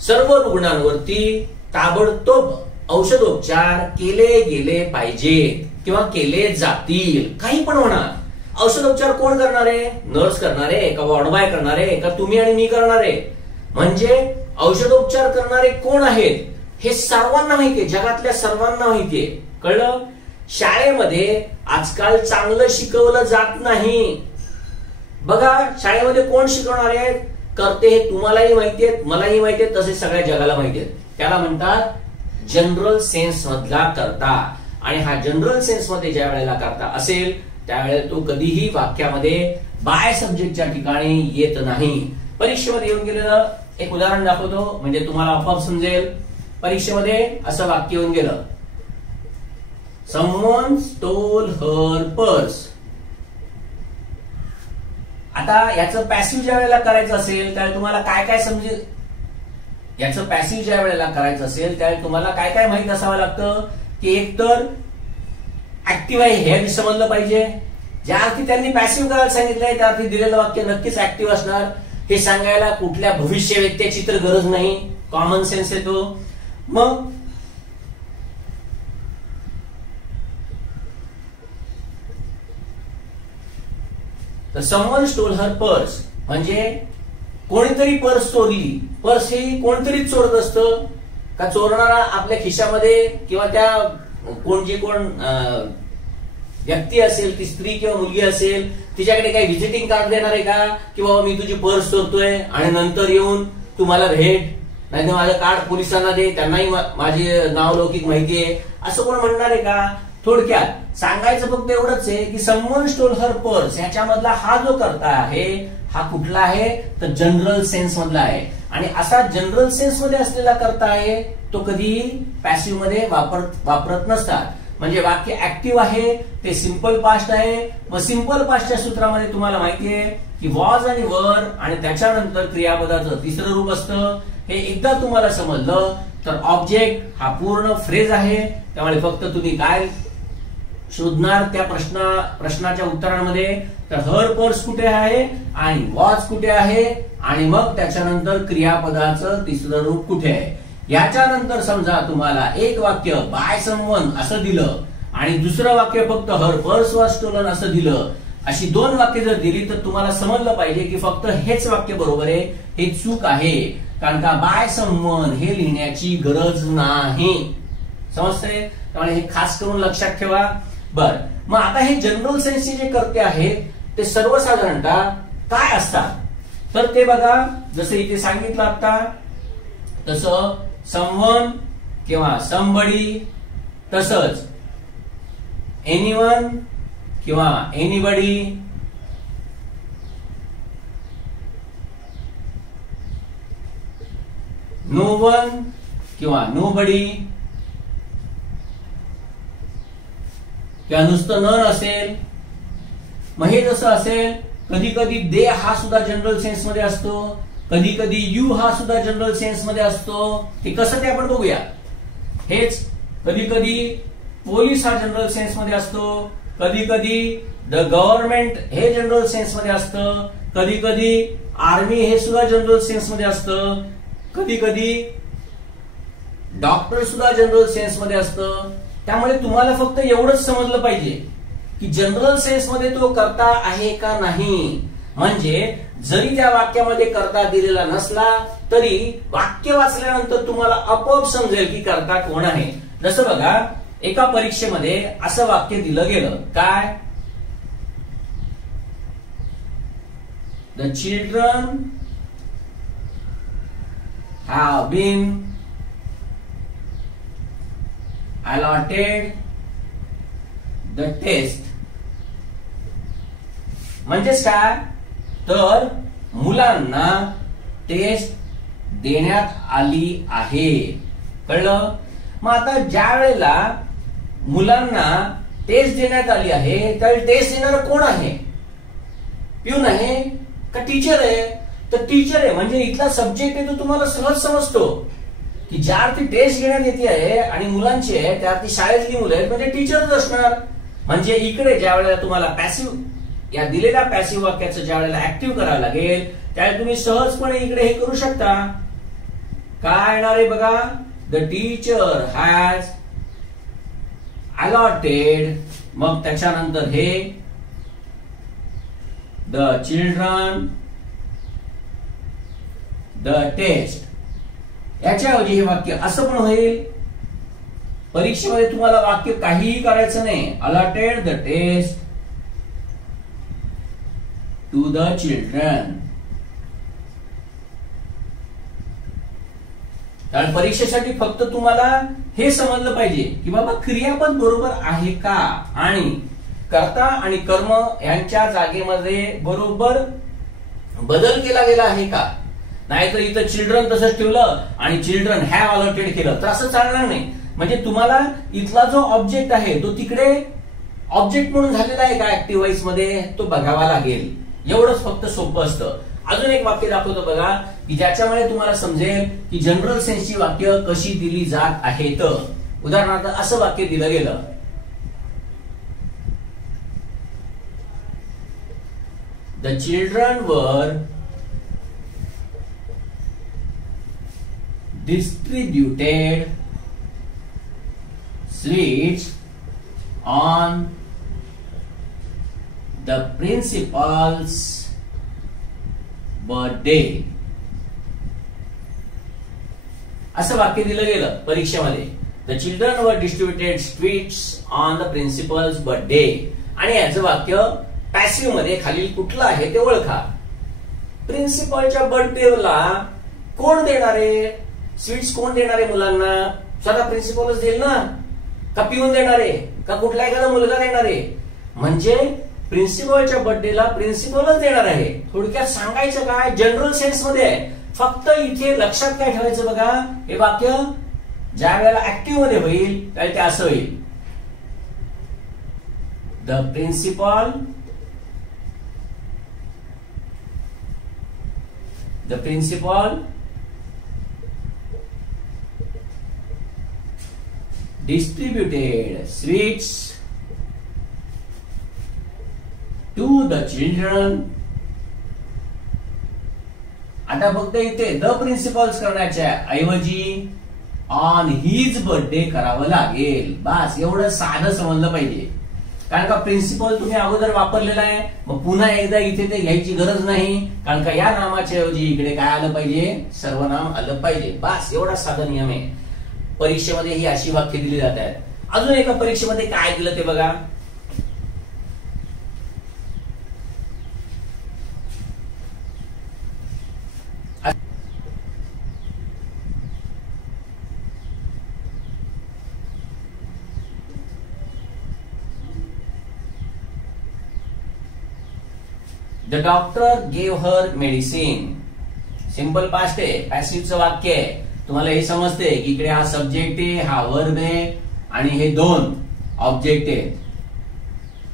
सर्व रुग्णांवरती ताबडतोब औषधोपचार केले गेले पाहिजेत किंवा केले जातील, काही पण म्हणा. औषधोपचार कोण करणार आहे? नर्स करणार आहे का वॉर्ड बॉय करणार आहे का तुम्ही आणि मी करणार आहे? म्हणजे औषधोपचार करणारे कोण आहेत हे सर्वांना माहितीये, जगातल्या सर्वांना माहितीये. कळलं? शाळेमध्ये आजकाल चांगलं शिकवलं जात नाही. बघा शाळेमध्ये कोण शिकवणार आहेत? करते हे तुम्हालाही माहिती आहेत, मलाही माहिती आहेत, तसे सगळ्या जगाला माहिती आहेत. त्याला म्हणतात जनरल सेन्स मधला कर्ता. आणि हा जनरल सेन्स मध्ये ज्या वेळेला कर्ता असेल त्यावेळेला तो कधीही वाक्यामध्ये बाय सब्जेक्टच्या ठिकाणी येत नाही. परीक्षेमध्ये येऊन गेलेलं एक उदाहरण दाखवतो म्हणजे तुम्हाला आपोआप समजेल. परीक्षेमध्ये असं वाक्य येऊन गेलं, समवन स्टोल हर पर्स. आता याचं पॅसिव्ह ज्या वेळेला करायचं असेल त्यावेळेला तुम्हाला काय काय समजेल. याचं पॅसिव्ह ज्या वेळेला करायचं असेल त्यावेळेला तुम्हाला काय काय माहित असावं लागतं की एकतर ऍक्टिव्ह आहे हे आधी समजलं पाहिजे. ज्या अर्थी त्यांनी पॅसिव्ह करायला सांगितलंय त्या अर्थी दिलेलं वाक्य नक्कीच ऍक्टिव्ह असणार हे सांगायला कुठल्या भविष्य व्यक्तीची तर गरज नाही, कॉमन सेन्स येतो. मग तर समवन स्टोल हर पर्स म्हणजे कोणीतरी पर्स चोरली. पर्स ही कोणतरी चोरत असतं का? चोरणारा आपल्या खिशामध्ये किंवा त्या कोण व्यक्ती असेल ती स्त्री किंवा मुलगी असेल तिच्याकडे काही व्हिजिटिंग कार्ड देणार आहे का की बाबा मी तुझी पर्स चोरतोय आणि नंतर येऊन तू मला भेट, नाही तर माझं कार्ड पोलिसांना दे, त्यांनाही माझी नावलौकिक माहिती आहे, असं कोण म्हणणार आहे का? थोडक्यात सांगायचं फक्त एवढंच आहे की समवन स्टोल हर पर्स ह्याच्यामधला हा जो कर्ता आहे हा कुठला आहे तर जनरल सेन्स मधला आहे. आणि असा जनरल सेन्स मध्ये असलेला कर्ता आहे तो कधीही पॅसिव्ह मध्ये वापरत नसतात. म्हणजे वाक्य ऍक्टिव्ह आहे, ते सिंपल पास्ट आहे. व सिंपल पास्टच्या सूत्रामध्ये तुम्हाला माहिती आहे की वॉज आणि वर आणि त्याच्यानंतर क्रियापदाचं तिसरं रूप असतं. हे एकदा तुम्हाला समजलं तर ऑब्जेक्ट हा पूर्ण फ्रेज आहे. त्यामुळे फक्त तुम्ही काय शोधणार त्या प्रश्नाच्या उत्तरांमध्ये तर हर पर्स कुठे आहे आणि वॉज कुठे आहे आणि मग त्याच्यानंतर क्रियापदाचं तिसरं रूप कुठे आहे. याच्यानंतर समजा तुम्हाला एक वाक्य बाय समवन असं दिलं आणि दुसरं वाक्य फक्त हर पर्स वॉज स्टोलन असं दिलं, अशी दोन वाक्य जर दिली तर तुम्हाला समजलं पाहिजे की फक्त हेच वाक्य बरोबर आहे, हे चूक आहे. कारण का बाय समवन हे लिहिण्याची गरज नाही. समजतंय? त्यामुळे हे खास करून लक्षात ठेवा. बर, मग आता हे जनरल सेन्सचे जे कर्ते आहेत ते सर्वसाधारणतः काय असतात? तर ते बघा, जसं इथे सांगितलं आता तसं समवन किंवा समबडी, तसंच एनीवन किंवा एनीबडी, नो वन किंवा नो बडी, किंवा नुसतं नन असेल. मग हे जसं असेल, कधी कधी दे हा सुद्धा जनरल सेन्स मध्ये असतो, कधी कधी यू हा सुद्धा जनरल सेन्स मध्ये असतो. ते कसं ते आपण बघूया. हेच कधी कधी पोलीस हा जनरल सेन्स मध्ये असतो, कधी कधी द गव्हर्नमेंट हे जनरल सेन्स मध्ये असतं, कधी कधी आर्मी हे सुद्धा जनरल सेन्स मध्ये असतं, कधी कधी डॉक्टर सुद्धा जनरल सेन्स मध्ये असतं. त्यामुळे तुम्हाला फक्त एवढंच समजलं पाहिजे की जनरल सेन्स मध्ये तो कर्ता आहे का नाही. म्हणजे जरी त्या वाक्यामध्ये कर्ता दिलेला नसला तरी वाक्य वाचल्यानंतर तुम्हाला आपोआप समजेल की कर्ता कोण आहे. जसं बघा, एका परीक्षेमध्ये असं वाक्य दिलं गेलं, काय? The children have been allotted the test. म्हणजेच काय? तर मुलांना टेस्ट देण्यात आली आहे. कळलं? मग आता ज्या वेळेला मुलांना टेस्ट देण्यात आली आहे त्यावेळी टेस्ट देणारा कोण आहे? पिऊन आहे का टीचर आहे? तर टीचर आहे. म्हणजे इथला सब्जेक्ट आहे तो तुम्हाला सहज समजतो की ज्या अर्थी टेस्ट घेण्यात येते आहे आणि मुलांची आहे त्या अर्थी शाळेतली मुलं आहेत म्हणजे टीचरच असणार. म्हणजे इकडे ज्या वेळेला तुम्हाला पॅसिव्ह या दिलेल्या पॅसिव्ह वाक्याचं ज्या वेळेला ऍक्टिव्ह करावं लागेल त्यावेळेला तुम्ही सहजपणे इकडे हे करू शकता. काय येणार आहे बघा, द टीचर हॅज अलॉटेड, मग त्याच्यानंतर हे द चिल्ड्रन द टेस्ट. याच्याऐवजी हे वाक्य असं पण होईल. परीक्षेमध्ये तुम्हाला वाक्य काहीही करायचं नाही. Allotted the test to the children. कारण परीक्षेसाठी फक्त तुम्हाला हे समजलं पाहिजे की बाबा क्रियापद बरोबर आहे का आणि कर्ता आणि कर्म यांच्या जागेमध्ये बरोबर बदल केला गेला आहे का. नाहीतर इथं चिल्ड्रन तसंच ठेवलं आणि चिल्ड्रन हॅव अलॉटेड केलं तर असं चालणार नाही. म्हणजे तुम्हाला इथला जो ऑब्जेक्ट आहे तो तिकडे ऑब्जेक्ट म्हणून झालेला आहे का ऍक्टिव्ह व्हॉइस मध्ये तो बघावा लागेल. एवढंच फक्त सोपं असतं. अजून एक वाक्य दाखवतो बघा की ज्याच्यामुळे तुम्हाला समजेल की जनरल सेन्सची वाक्य कशी दिली जात आहेत. उदाहरणार्थ असं वाक्य दिलं गेलं, the children were distributed sweets on the principal's birthday. असं वाक्य दिलं गेलं परीक्षेमध्ये, the children were distributed sweets on the principles birthday. आणि याचं वाक्य पॅसिव्ह मध्ये खालील कुठलं आहे ते ओळखा. प्रिन्सिपलच्या बर्थडेला कोण देणार आहे स्वीट्स? कोण देणार आहे मुलांना? स्वतः प्रिन्सिपलच देईल ना, का पिऊन देणार आहे का कुठला एखादा मुलगा देणार आहे? म्हणजे प्रिन्सिपलच्या बर्थडेला प्रिन्सिपलच देणार आहे. थोडक्यात सांगायचं काय, जनरल सेन्स मध्ये आहे. फक्त इथे लक्षात काय ठेवायचं बघा, हे वाक्य ज्या वेळेला ऍक्टिव्ह मध्ये होईल त्यावेळी ते असं होईल, the principal distributed sweets to the children. आता फक्त इथे द प्रिन्सिपल्स करण्याच्या ऐवजी ऑन हिज बर्थडे करावं लागेल. बस एवढं साधं समजलं पाहिजे. कारण का प्रिन्सिपल तुम्ही अगोदर वापरलेला आहे, मग पुन्हा एकदा इथे ते घ्यायची गरज नाही. कारण का या नामाच्या ऐवजी इकडे काय आलं पाहिजे, सर्वनाम आलं पाहिजे. बस एवढा साधा नियम आहे. परीक्षेमध्ये ही अशी वाक्य दिली जात आहेत. अजून एका परीक्षेमध्ये काय दिलं ते बघा. The doctor gave her medicine. Simple past आहे, पॅसिव्हचं वाक्य आहे. तुम्हाला हे समजते की इकडे हा सब्जेक्ट आहे, हा वर्ब आहे आणि हे दोन ऑब्जेक्ट आहेत,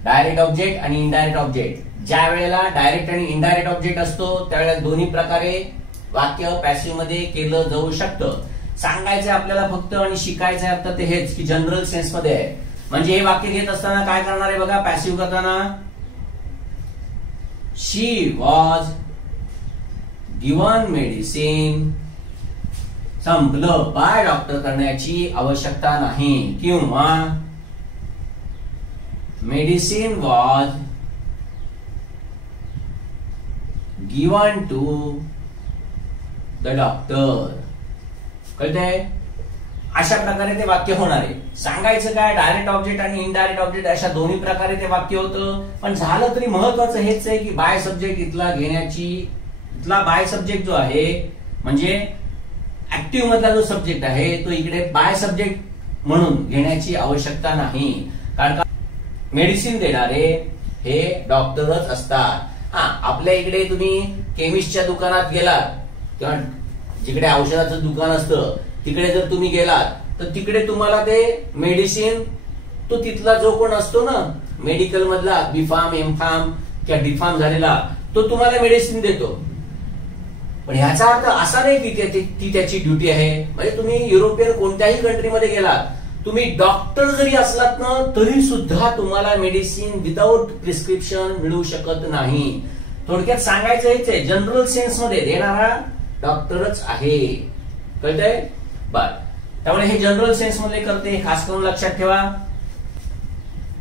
डायरेक्ट ऑब्जेक्ट आणि इनडायरेक्ट ऑब्जेक्ट. ज्या वेळेला डायरेक्ट आणि इनडायरेक्ट ऑब्जेक्ट असतो त्यावेळेला दोन्ही प्रकारे वाक्य पॅसिव्ह मध्ये केलं जाऊ शकतं. सांगायचं आपल्याला फक्त आणि शिकायचं आता ते हेच की जनरल सेन्स मध्ये आहे. म्हणजे हे वाक्य घेत असताना काय करणार आहे बघा, पॅसिव्ह करताना she was given medicine. संपलं, बाय डॉक्टर करण्याची आवश्यकता नाही. किंवा medicine was given to the doctor. कळतंय? अशा प्रकारे ते वाक्य होणार आहे. सांगायचं काय, डायरेक्ट ऑब्जेक्ट आणि इनडायरेक्ट ऑब्जेक्ट अशा दोन्ही प्रकारे ते वाक्य होतं. पण झालं तरी महत्वाचं हेच आहे की बाय सब्जेक्ट इथला बाय सब्जेक्ट जो आहे म्हणजे ऍक्टिव्ह मधला जो सब्जेक्ट आहे तो इकडे बाय सब्जेक्ट म्हणून घेण्याची आवश्यकता नाही. कारण का मेडिसिन देणारे हे डॉक्टरच असतात. हा, आपल्या इकडे तुम्ही केमिस्टच्या दुकानात गेलात किंवा जिकडे औषधाचं दुकान असतं तिकडे जर तुम्ही गेलात तर तिकडे तुम्हाला ते मेडिसिन तो तिथला जो कोण असतो ना मेडिकल मधला बी.फार्म, एम.फार्म किंवा डी.फार्म झालेला तो तुम्हाला मेडिसिन देतो. पण ह्याचा अर्थ असा नाही की ती त्याची ड्युटी आहे. म्हणजे तुम्ही युरोपियन कोणत्याही कंट्रीमध्ये गेलात, तुम्ही डॉक्टर जरी असलात ना तरी सुद्धा तुम्हाला मेडिसिन विदाऊट प्रिस्क्रिप्शन मिळू शकत नाही. थोडक्यात सांगायचं हेच आहे, जनरल सेन्स मध्ये देणारा डॉक्टरच आहे. कळतंय? बर, त्यामुळे हे जनरल सेन्स मध्ये करते, खास करून लक्षात ठेवा.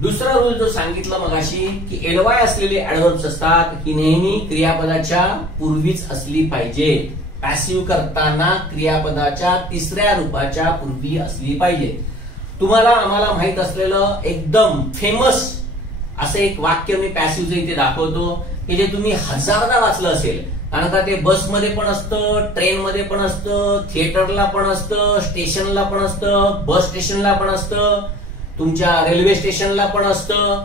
दुसरा रूल जो सांगितला मगाशी की एलवाय असलेले ऍडव्हर्ब्स असतात की नेहमी क्रियापदाच्या पूर्वीच असली पाहिजे. पॅसिव्ह करताना क्रियापदाच्या तिसऱ्या रूपाच्या पूर्वी असली पाहिजे. तुम्हाला आम्हाला माहित असलेलं एकदम फेमस असं एक वाक्य मी पॅसिव्हचं इथे दाखवतो की जे तुम्ही हजारदा वाचलं असेल. कारण का ते बसमध्ये पण असतं, ट्रेनमध्ये पण असतं, थिएटरला पण असतं, स्टेशनला पण असतं, बस स्टेशनला पण असतं, तुमच्या रेल्वे स्टेशनला पण असतं.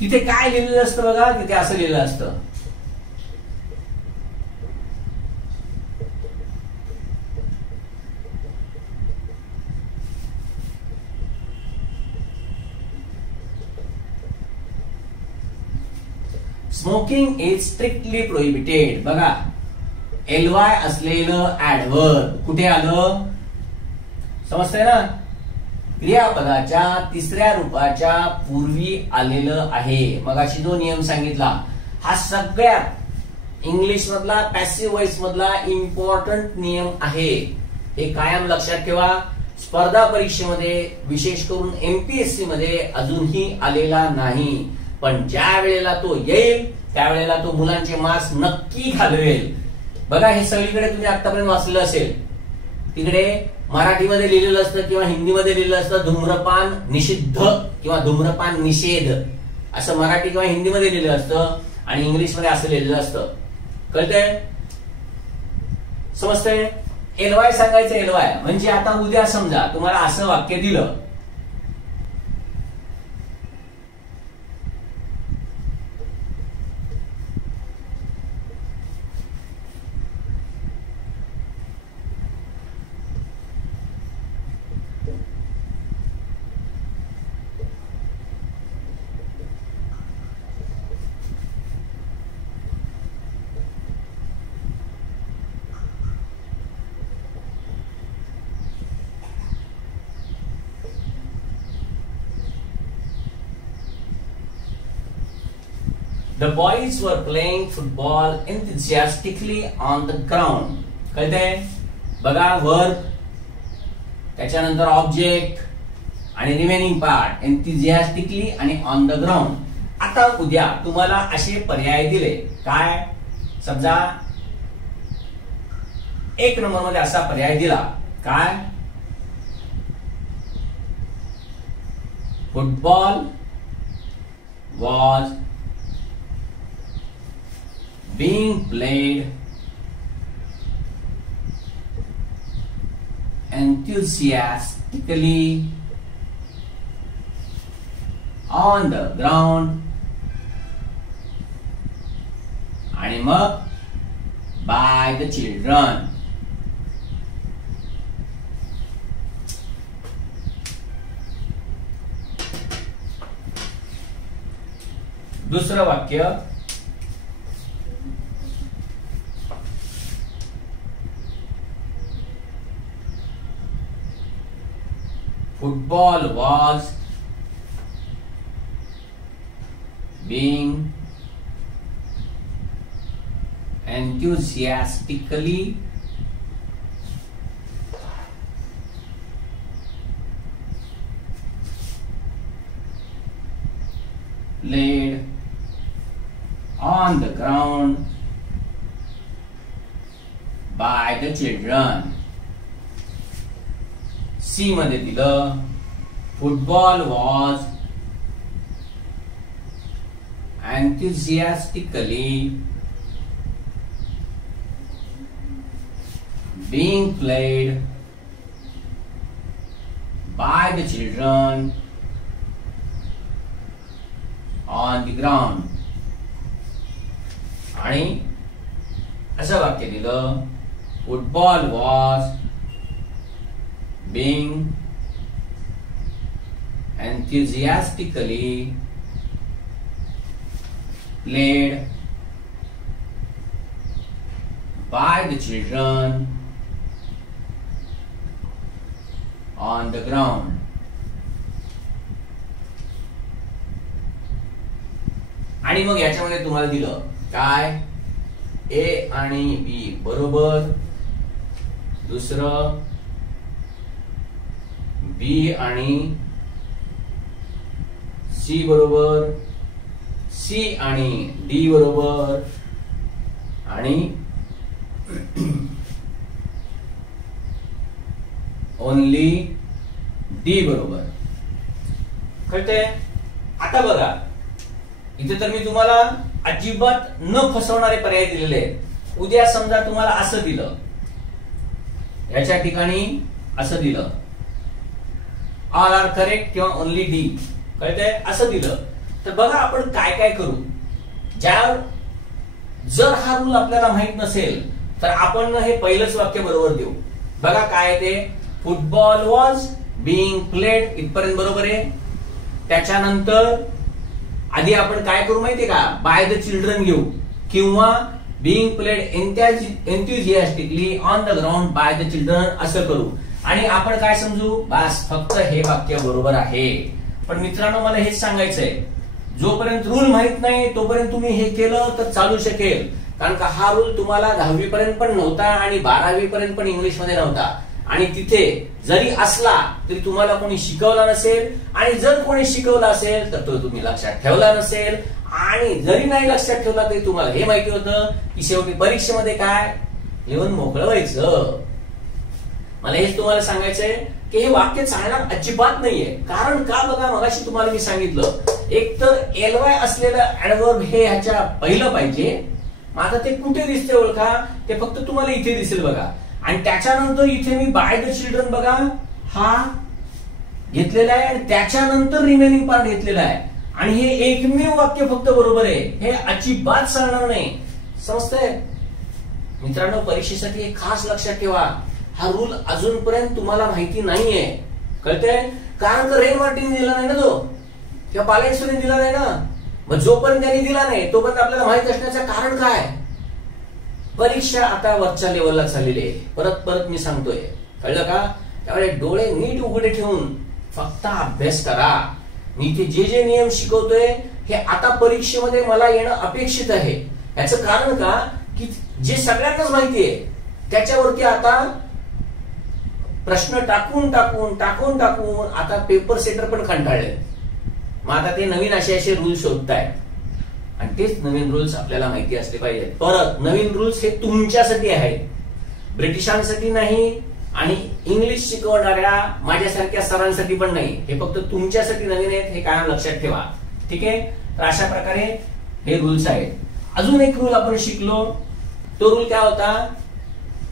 तिथे काय लिहिलेलं असतं बघा, तिथे असं लिहिलेलं असतं, स्मोकिंग इज स्ट्रिक्टली प्रोहिबिटेड. बघा, एलवाय असलेलं ऍडव्हर्ब कुठे आलं समजतंय ना? क्रियापदाच्या तिसऱ्या रूपाच्या पूर्वी आलेलं आहे. मगाशी जो नियम सांगितला हा सगळ्यात इंग्लिश मधला पॅसिव्ह वॉइस मधला इम्पॉर्टंट नियम आहे. हे कायम लक्षात ठेवा. स्पर्धा परीक्षेमध्ये विशेष करून एमपीएससी मध्ये अजूनही आलेला नाही, पण ज्या वेळेला तो येईल त्यावेळेला तो मुलांचे मार्क्स नक्की घालवेल. बघा, हे सगळीकडे तुम्ही आतापर्यंत वाचलेलं असेल. तिकडे मराठीमध्ये लिहिलेलं असतं किंवा हिंदीमध्ये लिहिलेलं असतं धूम्रपान निषिद्ध किंवा धूम्रपान निषेध असं मराठी किंवा हिंदीमध्ये लिहिलेलं असतं आणि इंग्लिशमध्ये असं लिहिलेलं असतं. कळतंय? समजतंय? एलवाय सांगायचं. एलवाय म्हणजे आता उद्या समजा तुम्हाला असं वाक्य दिलं, The boys were playing football enthusiastically on the ground. कळतंय? बघा, वर्ब, त्याच्यानंतर ऑब्जेक्ट आणि रिमेनिंग पार्ट एन्थुसियास्टिकली आणि ऑन द ग्राउंड. आता उद्या तुम्हाला असे पर्याय दिले, काय समजा 1 नंबर मध्ये असा पर्याय दिला, काय football was being played enthusiastically on the ground आणि मग by the children. दुसरं वाक्य, football was being enthusiastically played on the ground by the children. C मध्ये दिलं, football was enthusiastically being played by the children on the ground. आणि असं वाक्य दिलं, football was being enthusiastically played by the children on the ground. आणि मग याच्यामध्ये तुम्हाला दिलं काय, ए आणि बी बरोबर, दुसरं बी आणि सी बरोबर, सी आणि डी बरोबर आणि ओनली डी बरोबर. कळतंय? आता बघा, इथे तर मी तुम्हाला अजिबात न फसवणारे पर्याय दिलेले आहेत. उद्या समजा तुम्हाला असं दिलं, याच्या ठिकाणी असं दिलं, ऑल आर करेक्ट किंवा ओनली डी, कळतंय? असं दिलं तर बघा आपण काय काय करू. जर हा रूल आपल्याला माहित नसेल तर आपण हे पहिलंच वाक्य बरोबर देऊ. बघा काय ते, फुटबॉल वॉज बीइंग प्लेड इथपर्यंत बरोबर आहे. त्याच्यानंतर आधी आपण काय करू माहितीये का, बाय द चिल्ड्रन घेऊ किंवा being played enthusiastically on the ground by the children असं करू. आणि आपण काय समजू, बस फक्त हे वाक्य बरोबर आहे. पण मित्रांनो मला हेच सांगायचंय, जोपर्यंत रूल माहित नाही तोपर्यंत तुम्ही हे केलं तर चालू शकेल. कारण का हा रूल तुम्हाला 10वी पर्यंत पण नव्हता आणि 12वी पर्यंत पण इंग्लिश मध्ये नव्हता. आणि तिथे जरी असला तरी तुम्हाला कोणी शिकवला नसेल, आणि जर कोणी शिकवला असेल तर तो तुम्ही लक्षात ठेवला नसेल, आणि जरी नाही लक्षात ठेवला तरी तुम्हाला हे माहिती होतं की शेवटी परीक्षेमध्ये काय लिहून मोकळं व्हायचं. मला हेच तुम्हाला सांगायचंय की हे वाक्य चालणार अजिबात नाहीये. कारण का, बघा मगाशी तुम्हाला मी सांगितलं, एक तर एलवाय असलेलं ऍडव्हर्ब हे ह्याच्या पहिलं पाहिजे. माझं ते कुठे दिसते ओळखा, ते फक्त तुम्हाला इथे दिसेल बघा. आणि त्याच्यानंतर इथे मी बाय द चिल्ड्रन बघा हा घेतलेला आहे, आणि त्याच्यानंतर रिमेनिंग पार्ट घेतलेला आहे. आणि हे एकमेव वाक्य फक्त बरोबर आहे, हे अजिबात चालणार नाही. समजतंय मित्रांनो? परीक्षेसाठी हे खास लक्षात ठेवा, हा रूल अजूनपर्यंत तुम्हाला माहिती नाहीये. कळतंय? कारण रेन मार्टिन दिला नाही ना तो, किंवा पालेन्सने दिला नाही ना. मग जोपर्यंत त्यांनी दिला नाही तोपर्यंत आपल्याला माहित असण्याचं कारण काय, परीक्षा आता वरच्या लेवलला चाललेली आहे. परत परत मी सांगतोय, कळलं का? त्यामुळे डोळे नीट उघडे ठेवून फक्त अभ्यास करा. मी इथे जे जे नियम शिकवतोय हे आता परीक्षेमध्ये मला येणं अपेक्षित आहे. याचं कारण का, की जे सगळ्यांनाच माहिती आहे त्याच्यावरती आता प्रश्न टाकून टाकून टाकून टाकून आता पेपर सेटर पण कंटाळले. मग आता ते नवीन असे रूल शोधतायत आणि तेच नवीन रूल्स आपल्याला माहिती असले पाहिजेत. परत नवीन रूल्स हे तुमच्यासाठी आहेत, ब्रिटिशांसाठी नाही आणि इंग्लिश शिकवणाऱ्या माझ्यासारख्या सरांसाठी पण नाही. हे फक्त तुमच्यासाठी नवीन आहेत, हे कायम लक्षात ठेवा. ठीक आहे. तर अशा प्रकारे हे रूल्स आहेत. अजून एक रूल आपण शिकलो. तो रूल काय होता?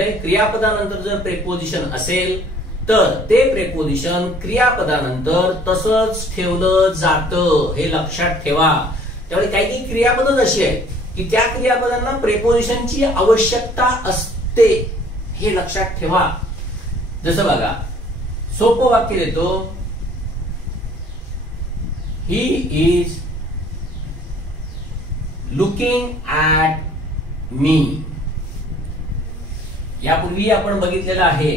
क्रियापदानंतर जर प्रेपोजिशन असेल तर ते प्रेपोजिशन क्रियापदानंतर तसंच ठेवलं जातं. हे लक्षात ठेवा. त्यामुळे काही काही क्रियापदच अशी आहेत की त्या क्रियापदांना प्रेपोजिशनची आवश्यकता असते. हे लक्षात ठेवा. जसं बघा, सोपं वाक्य देतो. He is looking at me. यापूर्वी आपण बघितलेलं आहे.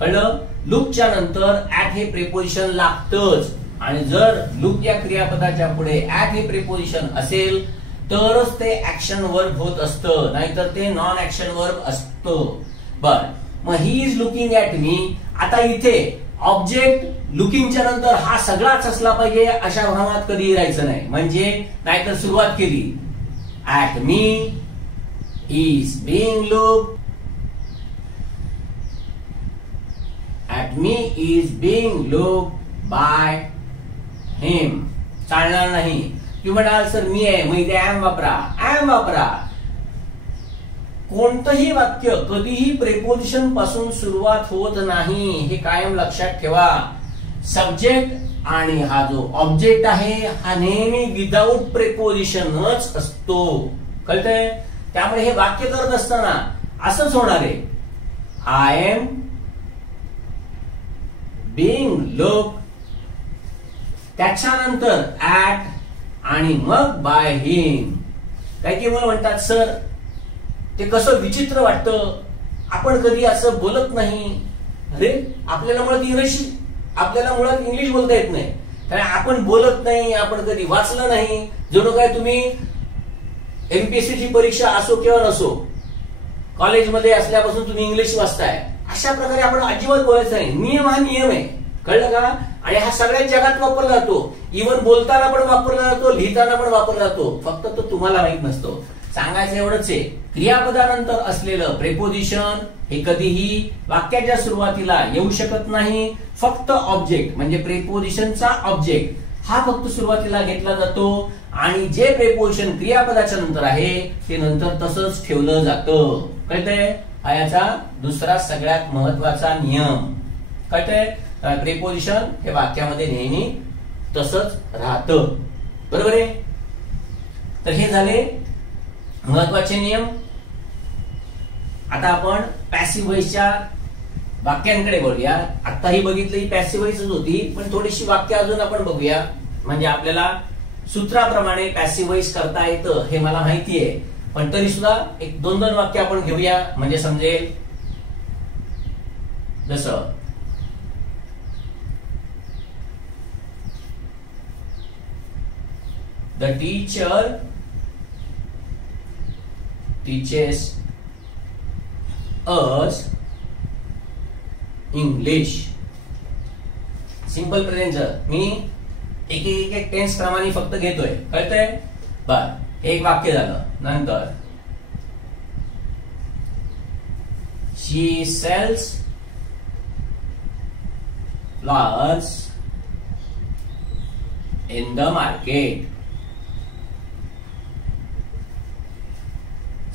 कळलं? लुकच्या नंतर ऍट हे प्रेपोजिशन लागतच आणि जर लुक या क्रियापदाच्या पुढे ऍट हे प्रेपोजिशन असेल तरच ते ऍक्शन वर्ब होत असतं, नाहीतर ते नॉन ऍक्शन वर्ब असतं. बर, मग he is looking at me. आता इथे ऑब्जेक्ट लुकिंगच्या नंतर हा सगळाच असला पाहिजे अशा भ्रमात कधी राहायचं नाही. म्हणजे नाहीतर सुरुवात केली at me is being looked, at me is being looked by him. चालणार नाही. तुम्ही म्हणाल सर मी आहे, मग इथे ऍम वापरा. ऍम वापरा. कोणतंही वाक्य कधीही प्रेपोजिशन पासून सुरुवात होत नाही. हे कायम लक्षात ठेवा. सब्जेक्ट आणि हा जो ऑब्जेक्ट आहे हा नेहमी विदाऊट प्रेपोजिशनच असतो. कळतंय? त्यामुळे हे वाक्य करत असताना असंच होणार आहे. आय एम बीइंग लुक्ड, त्याच्यानंतर ऍट आणि मग बाय हिम. काही मुलं म्हणतात सर ते कसं विचित्र वाटतं, आपण कधी असं बोलत नाही. अरे आपल्याला मुळात इंग्लिश बोलता येत नाही, कारण आपण बोलत नाही, आपण कधी वाचलं नाही. जणू काय तुम्ही एमपीएससी ची परीक्षा असो किंवा नसो, कॉलेजमध्ये असल्यापासून तुम्ही इंग्लिश वाचताय. अशा प्रकारे आपण अजिबात बोलायचं नाही. नियम हा नियम आहे. कळलं का? आणि हा सगळ्या जगात वापरला जातो. इव्हन बोलताना पण वापरला जातो, लिहिताना पण वापरला जातो. फक्त तो तुम्हाला माहित नसतो. सांगायचं एवढंच आहे, क्रियापदानंतर असलेलं प्रेपोजिशन हे कधीही वाक्याच्या सुरुवातीला येऊ शकत नाही. फक्त ऑब्जेक्ट म्हणजे प्रेपोजिशनचा ऑब्जेक्ट हा फक्त सुरुवातीला घेतला जातो आणि जे प्रेपोजिशन क्रियापदाच्या नंतर आहे ते नंतर तसंच ठेवलं जातं. कळतंय? हा याचा दुसरा सगळ्यात महत्वाचा नियम. कळतंय? प्रेपोजिशन हे वाक्यामध्ये नेहमी तसंच राहतं. बरोबर आहे? तर हे झाले महत्वाचे नियम. आता आपण पॅसिव्ह व्हॉइसच्या वाक्यांकडे बोलूया. आताही बघितलं ही पॅसिव्ह व्हॉइसच होती, पण थोडीशी वाक्य अजून आपण बघूया. म्हणजे आपल्याला सूत्राप्रमाणे पॅसिव्ह व्हॉइस करता येतं हे मला माहिती आहे, पण तरी सुद्धा एक दोन दोन वाक्य आपण घेऊया म्हणजे समजेल. जसं the teacher teaches us English. Simple present. मी एक टेन्स प्रमाणे फक्त घेतोय. कळतंय? बर, एक वाक्य झालं. नंतर she sells flowers in the market.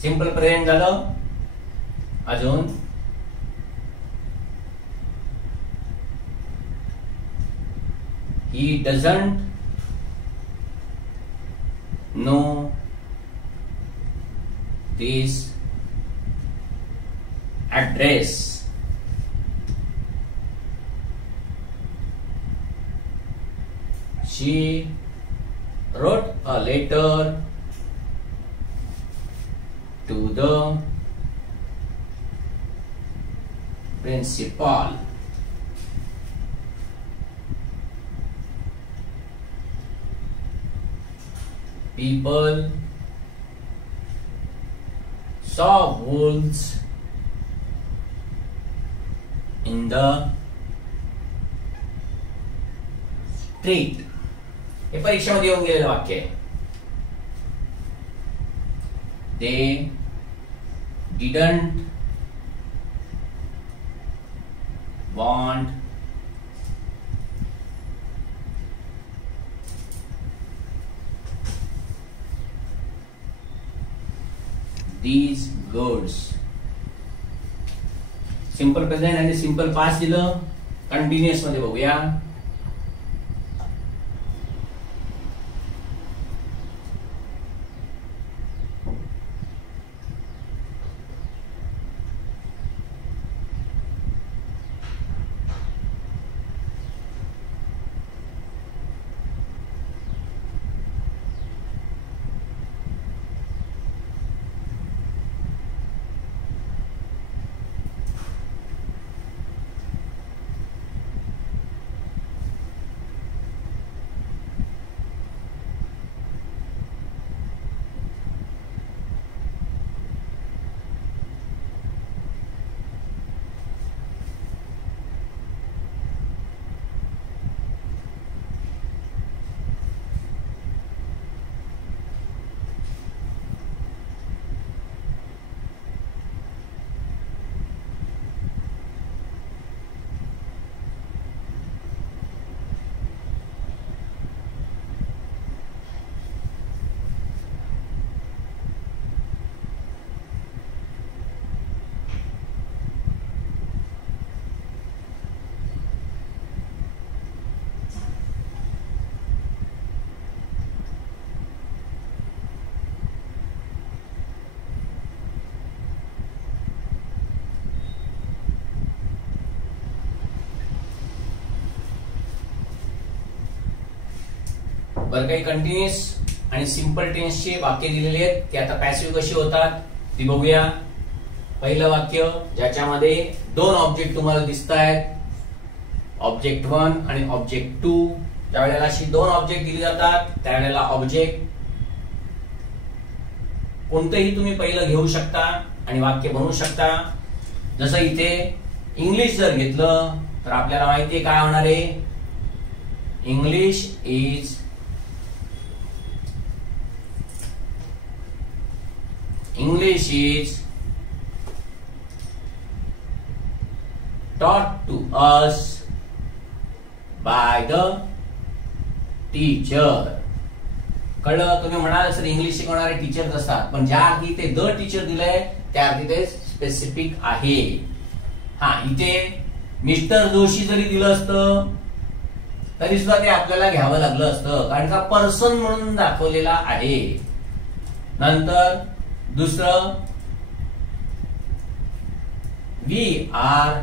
Simple present झालं. अजून he doesn't know this address. She wrote a letter to the principal. People saw wolves in the treat हे परीक्षेमध्ये येऊन गेलेलं वाक्य आहे. They didn't want these goods. Simple present आणि simple past दिलं. कंटिन्युअस मध्ये बघूया. बरं, काही कंटिन्युअस आणि सिंपल टेन्सचे वाक्य दिलेले आहेत की आता पॅसिव्ह कशी होतात ती बघूया. पहिलं वाक्य ज्याच्यामध्ये दोन ऑब्जेक्ट तुम्हाला दिसत आहेत, ऑब्जेक्ट 1 आणि ऑब्जेक्ट 2. ज्या वेळेला अशी दोन ऑब्जेक्ट दिली जातात त्यावेळेला ऑब्जेक्ट कोणतेही तुम्ही पहिलं घेऊ शकता आणि वाक्य बनवू शकता. जसं इथे इंग्लिश जर घेतलं तर आपल्याला माहितीये काय होणार आहे. English is taught to us by the teacher. कळलं? तुम्ही म्हणाल सर इंग्लिश शिकवणारे टीचर्स असतात, पण ज्या अर्थी ते द टीचर दिलंय त्या अर्थी ते स्पेसिफिक आहे. हा, इथे मिस्टर जोशी जरी दिलं असतं तरी सुद्धा ते आपल्याला घ्यावं लागलं असतं, कारण का पर्सन म्हणून दाखवलेला आहे. नंतर दुसरं, वी आर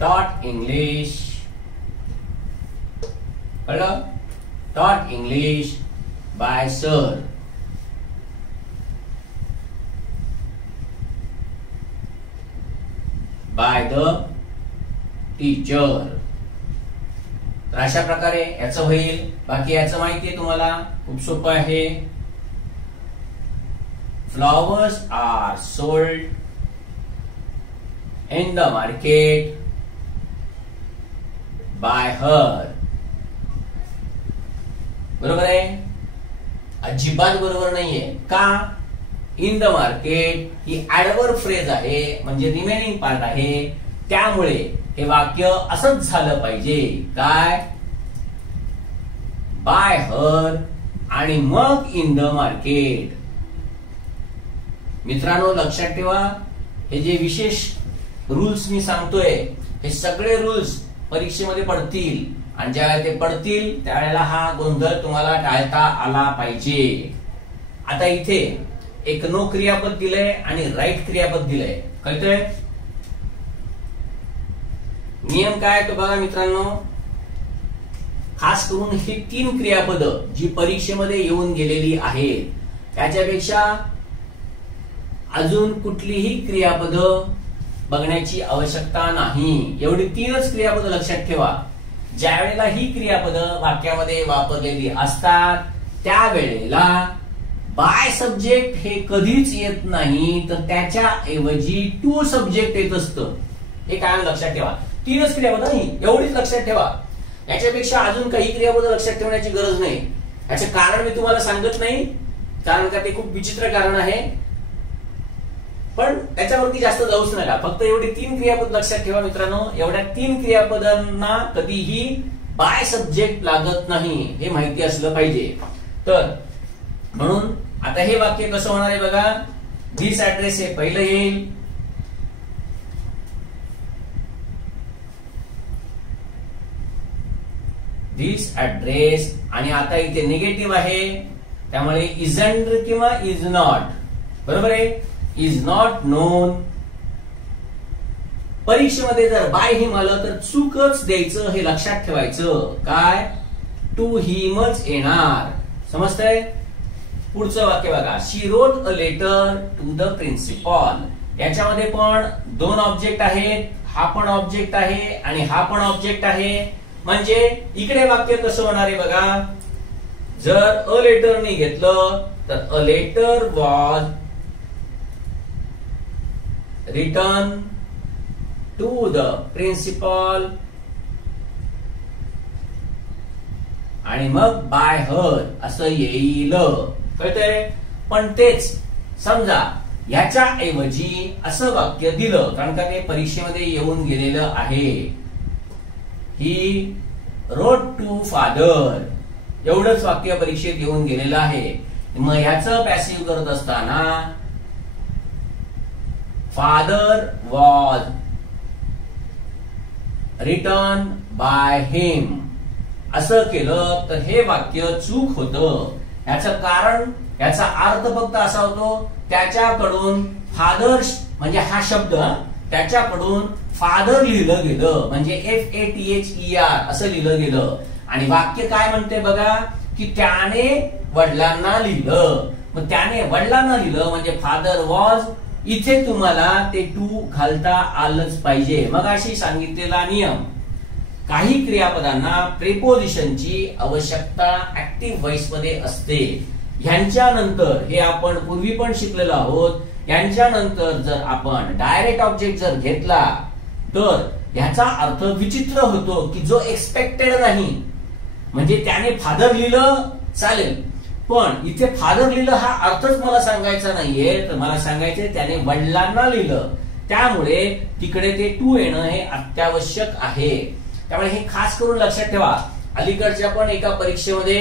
taught English. कळलं? taught English by sir. by the teacher. तर अशा प्रकारे याचं होईल. बाकी याचं माहिती आहे तुम्हाला, खूप सोपं आहे. Flowers are sold in the market by her. बरोबर आहे? अजिबात बरोबर नाहीये. का? In the market he adverb phrase आहे, म्हणजे रिमेनिंग पार्ट आहे. त्यामुळे हे वाक्य असंच झालं पाहिजे. काय? बाय हर आणि मग इन द मार्केट. मित्रांनो लक्षात ठेवा, हे जे विशेष रूल्स मी सांगतोय हे सगळे रूल्स परीक्षेमध्ये पडतील, आणि ज्यावेळेला ते पडतील त्यावेळेला हा गोंधळ तुम्हाला टाळता आला पाहिजे. आता इथे एक नो क्रियापद दिलंय आणि राईट क्रियापद दिलंय. कळतंय? नियम काय तो बघा मित्रांनो. खास करून ही 3 क्रियापद जी परीक्षेमध्ये येऊन गेलेली आहेत त्याच्यापेक्षा अजून कुठलीही क्रियापद बघण्याची आवश्यकता नाही. एवढी 3च क्रियापद लक्षात ठेवा. ज्या वेळेला ही क्रियापद वाक्यामध्ये वापरलेली असतात त्यावेळेला बाय सब्जेक्ट हे कधीच येत नाही, तर त्याच्या ऐवजी टू सब्जेक्ट येत असतं. हे कायम लक्षात ठेवा. 3च क्रियापद नाही, एवढीच लक्षात ठेवा. याच्यापेक्षा अजून काही क्रियापद लक्षात ठेवण्याची गरज नाही. याचे कारण मी तुम्हाला सांगत नाही, कारण का ते खूप विचित्र कारण आहे, पण त्याच्यावरती जास्त जाऊच नका. फक्त एवढी 3 क्रियापद लक्षात ठेवा मित्रांनो. एवढ्या 3 क्रियापदांना कधीही बाय सब्जेक्ट लागत नाही, हे माहिती असलं पाहिजे. तर म्हणून आता हे वाक्य कसं होणार आहे बघा. धिस ऍड्रेस हे पहिलं येईल, धिस ऍड्रेस, आणि आता इथे निगेटिव्ह आहे त्यामुळे इजंट किंवा इज नॉट. बरोबर आहे, इज नॉट नोन. परीक्षेमध्ये जर बाय हिम आलं तर चूकच द्यायचं, हे लक्षात ठेवायचं. काय, टू हिमच येणार. समजतंय. पुढचं वाक्य बघा. She wrote a letter to the principal. याच्यामध्ये पण 2 ऑब्जेक्ट आहेत. हा पण ऑब्जेक्ट आहे आणि हा पण ऑब्जेक्ट आहे. म्हणजे इकडे वाक्य कसं होणार आहे बघा. जर अ लेटरने घेतलं तर a letter was return to the principal, आणि मग बाय हर असं येईल. कळतंय. पण तेच समजा याच्या ऐवजी असं वाक्य दिलं, कारण का ते परीक्षेमध्ये येऊन गेलेलं आहे. ही रोट टू फादर, एवढंच वाक्य परीक्षेत येऊन गेलेलं आहे. मग ह्याचं पॅसिव्ह करत असताना father was return by him असं केलं तर हे वाक्य चूक होतं. याचं कारण, याचा अर्थ फक्त असा होतो, त्याच्याकडून फादर म्हणजे हा शब्द त्याच्याकडून फादर लिहिलं गेलं, म्हणजे FATHER असं लिहिलं गेलं. आणि वाक्य काय म्हणते बघा, की त्याने वडिलांना लिहिलं. मग त्याने वडिलांना लिहिलं म्हणजे फादर वॉज. इथे तुम्हाला ते टू घालता आलंच पाहिजे. मग अशी सांगितलेला नियम. काही क्रियापदांना प्रेपोजिशनची आवश्यकता ऍक्टिव्ह व्हॉइस मध्ये असते. ह्यांच्यानंतर, हे आपण पूर्वी पण शिकलेलो आहोत, यांच्यानंतर जर आपण डायरेक्ट ऑब्जेक्ट जर घेतला तर ह्याचा अर्थ विचित्र होतो, की जो एक्सपेक्टेड नाही. म्हणजे त्याने फादर लिहिलं चालेल, पण इथे फादर लिहिलं हा अर्थच मला सांगायचा नाहीये, तर मला सांगायचंय त्याने वडिलांना लिहिलं. त्यामुळे तिकडे ते टू येणं हे अत्यावश्यक आहे. त्यामुळे हे खास करून लक्षात ठेवा. अलीकडच्या पण एका परीक्षेमध्ये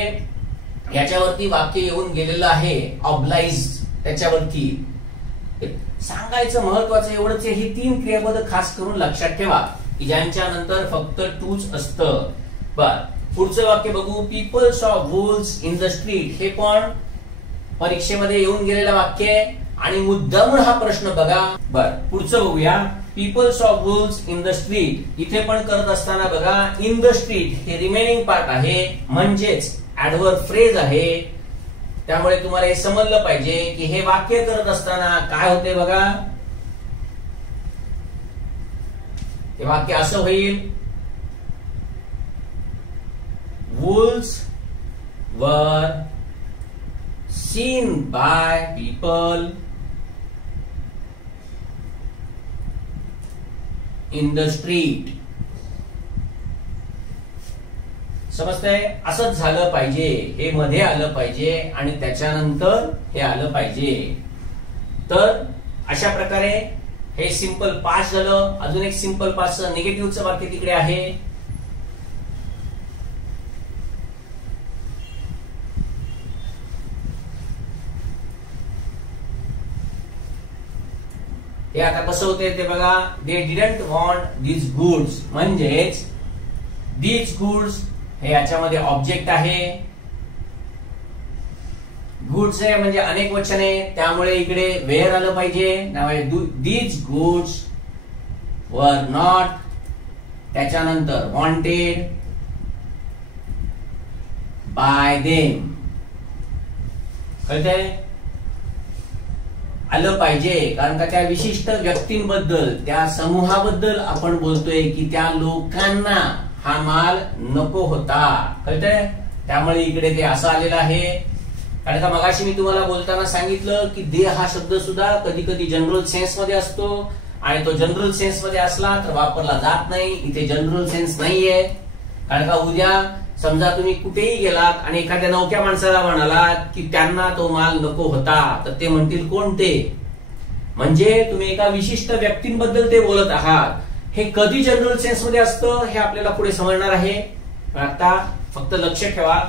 याच्यावरती वाक्य येऊन गेलेलं आहे, ऑब्लाइज. त्याच्यावरती सांगायचं महत्वाचं एवढंच आहे, ही 3 क्रियापद खास करून लक्षात ठेवा, की ज्यांच्या नंतर फक्त टूच असतं. बर, पुढचं वाक्य बघू. पीपल सॉ वुल्व्स इन द स्ट्रीट. हे पण परीक्षेमध्ये येऊन गेलेलं वाक्य आहे आणि मुद्दामून हा प्रश्न बघा. बर, पुढचं बघूया. पीपल सॉ वुल्व्स इन द स्ट्रीट. इथे पण करत असताना बघा, इन द स्ट्रीट हे रिमेनिंग पार्ट आहे, म्हणजेच ऍडव्हर्ब फ्रेज आहे. त्यामुळे तुम्हाला हे समजलं पाहिजे की हे वाक्य करत असताना काय होते बघा. हे वाक्य असं होईल, wolves were seen by people in the street. समजतंय. असंच झालं पाहिजे, हे मध्ये आलं पाहिजे आणि त्याच्यानंतर हे आलं पाहिजे. तर अशा प्रकारे हे सिंपल पास्ट झालं. अजून एक सिंपल पास्टचं निगेटिव्हचं वाक्य तिकडे आहे. हे आता कसं होते ते बघा. They didn't want these goods, म्हणजेच दीज गुड्स हे याच्यामध्ये ऑब्जेक्ट आहे. गुड्स आहे म्हणजे अनेक वचन आहे, त्यामुळे इकडे वेअर आलं पाहिजे. दीज गुड्स वर नॉट, त्याच्यानंतर वॉन्टेड बाय देम. कळतंय. आलं पाहिजे कारण का त्या विशिष्ट व्यक्तींबद्दल, त्या समूहाबद्दल आपण बोलतोय, की त्या लोकांना हा माल नको होता. कळतंय. त्यामुळे इकडे ते असं आलेलं आहे. कारण का मगाशी मी तुम्हाला बोलताना सांगितलं की दे हा शब्द सुद्धा कधी कधी जनरल सेन्स मध्ये असतो आणि तो जनरल सेन्स मध्ये असला तर वापरला जात नाही. इथे जनरल सेन्स नाहीये, कारण का उद्या समजा तुम्ही कुठेही गेलात आणि एखाद्या नवख्या माणसाला म्हणालात की त्यांना तो माल नको होता, तर ते म्हणतील कोणते, म्हणजे तुम्ही एका विशिष्ट व्यक्तींबद्दल ते बोलत आहात. हे कधी जनरल सेन्स मध्ये असतं हे आपल्याला पुढे समजणार आहे. आता फक्त लक्ष ठेवा,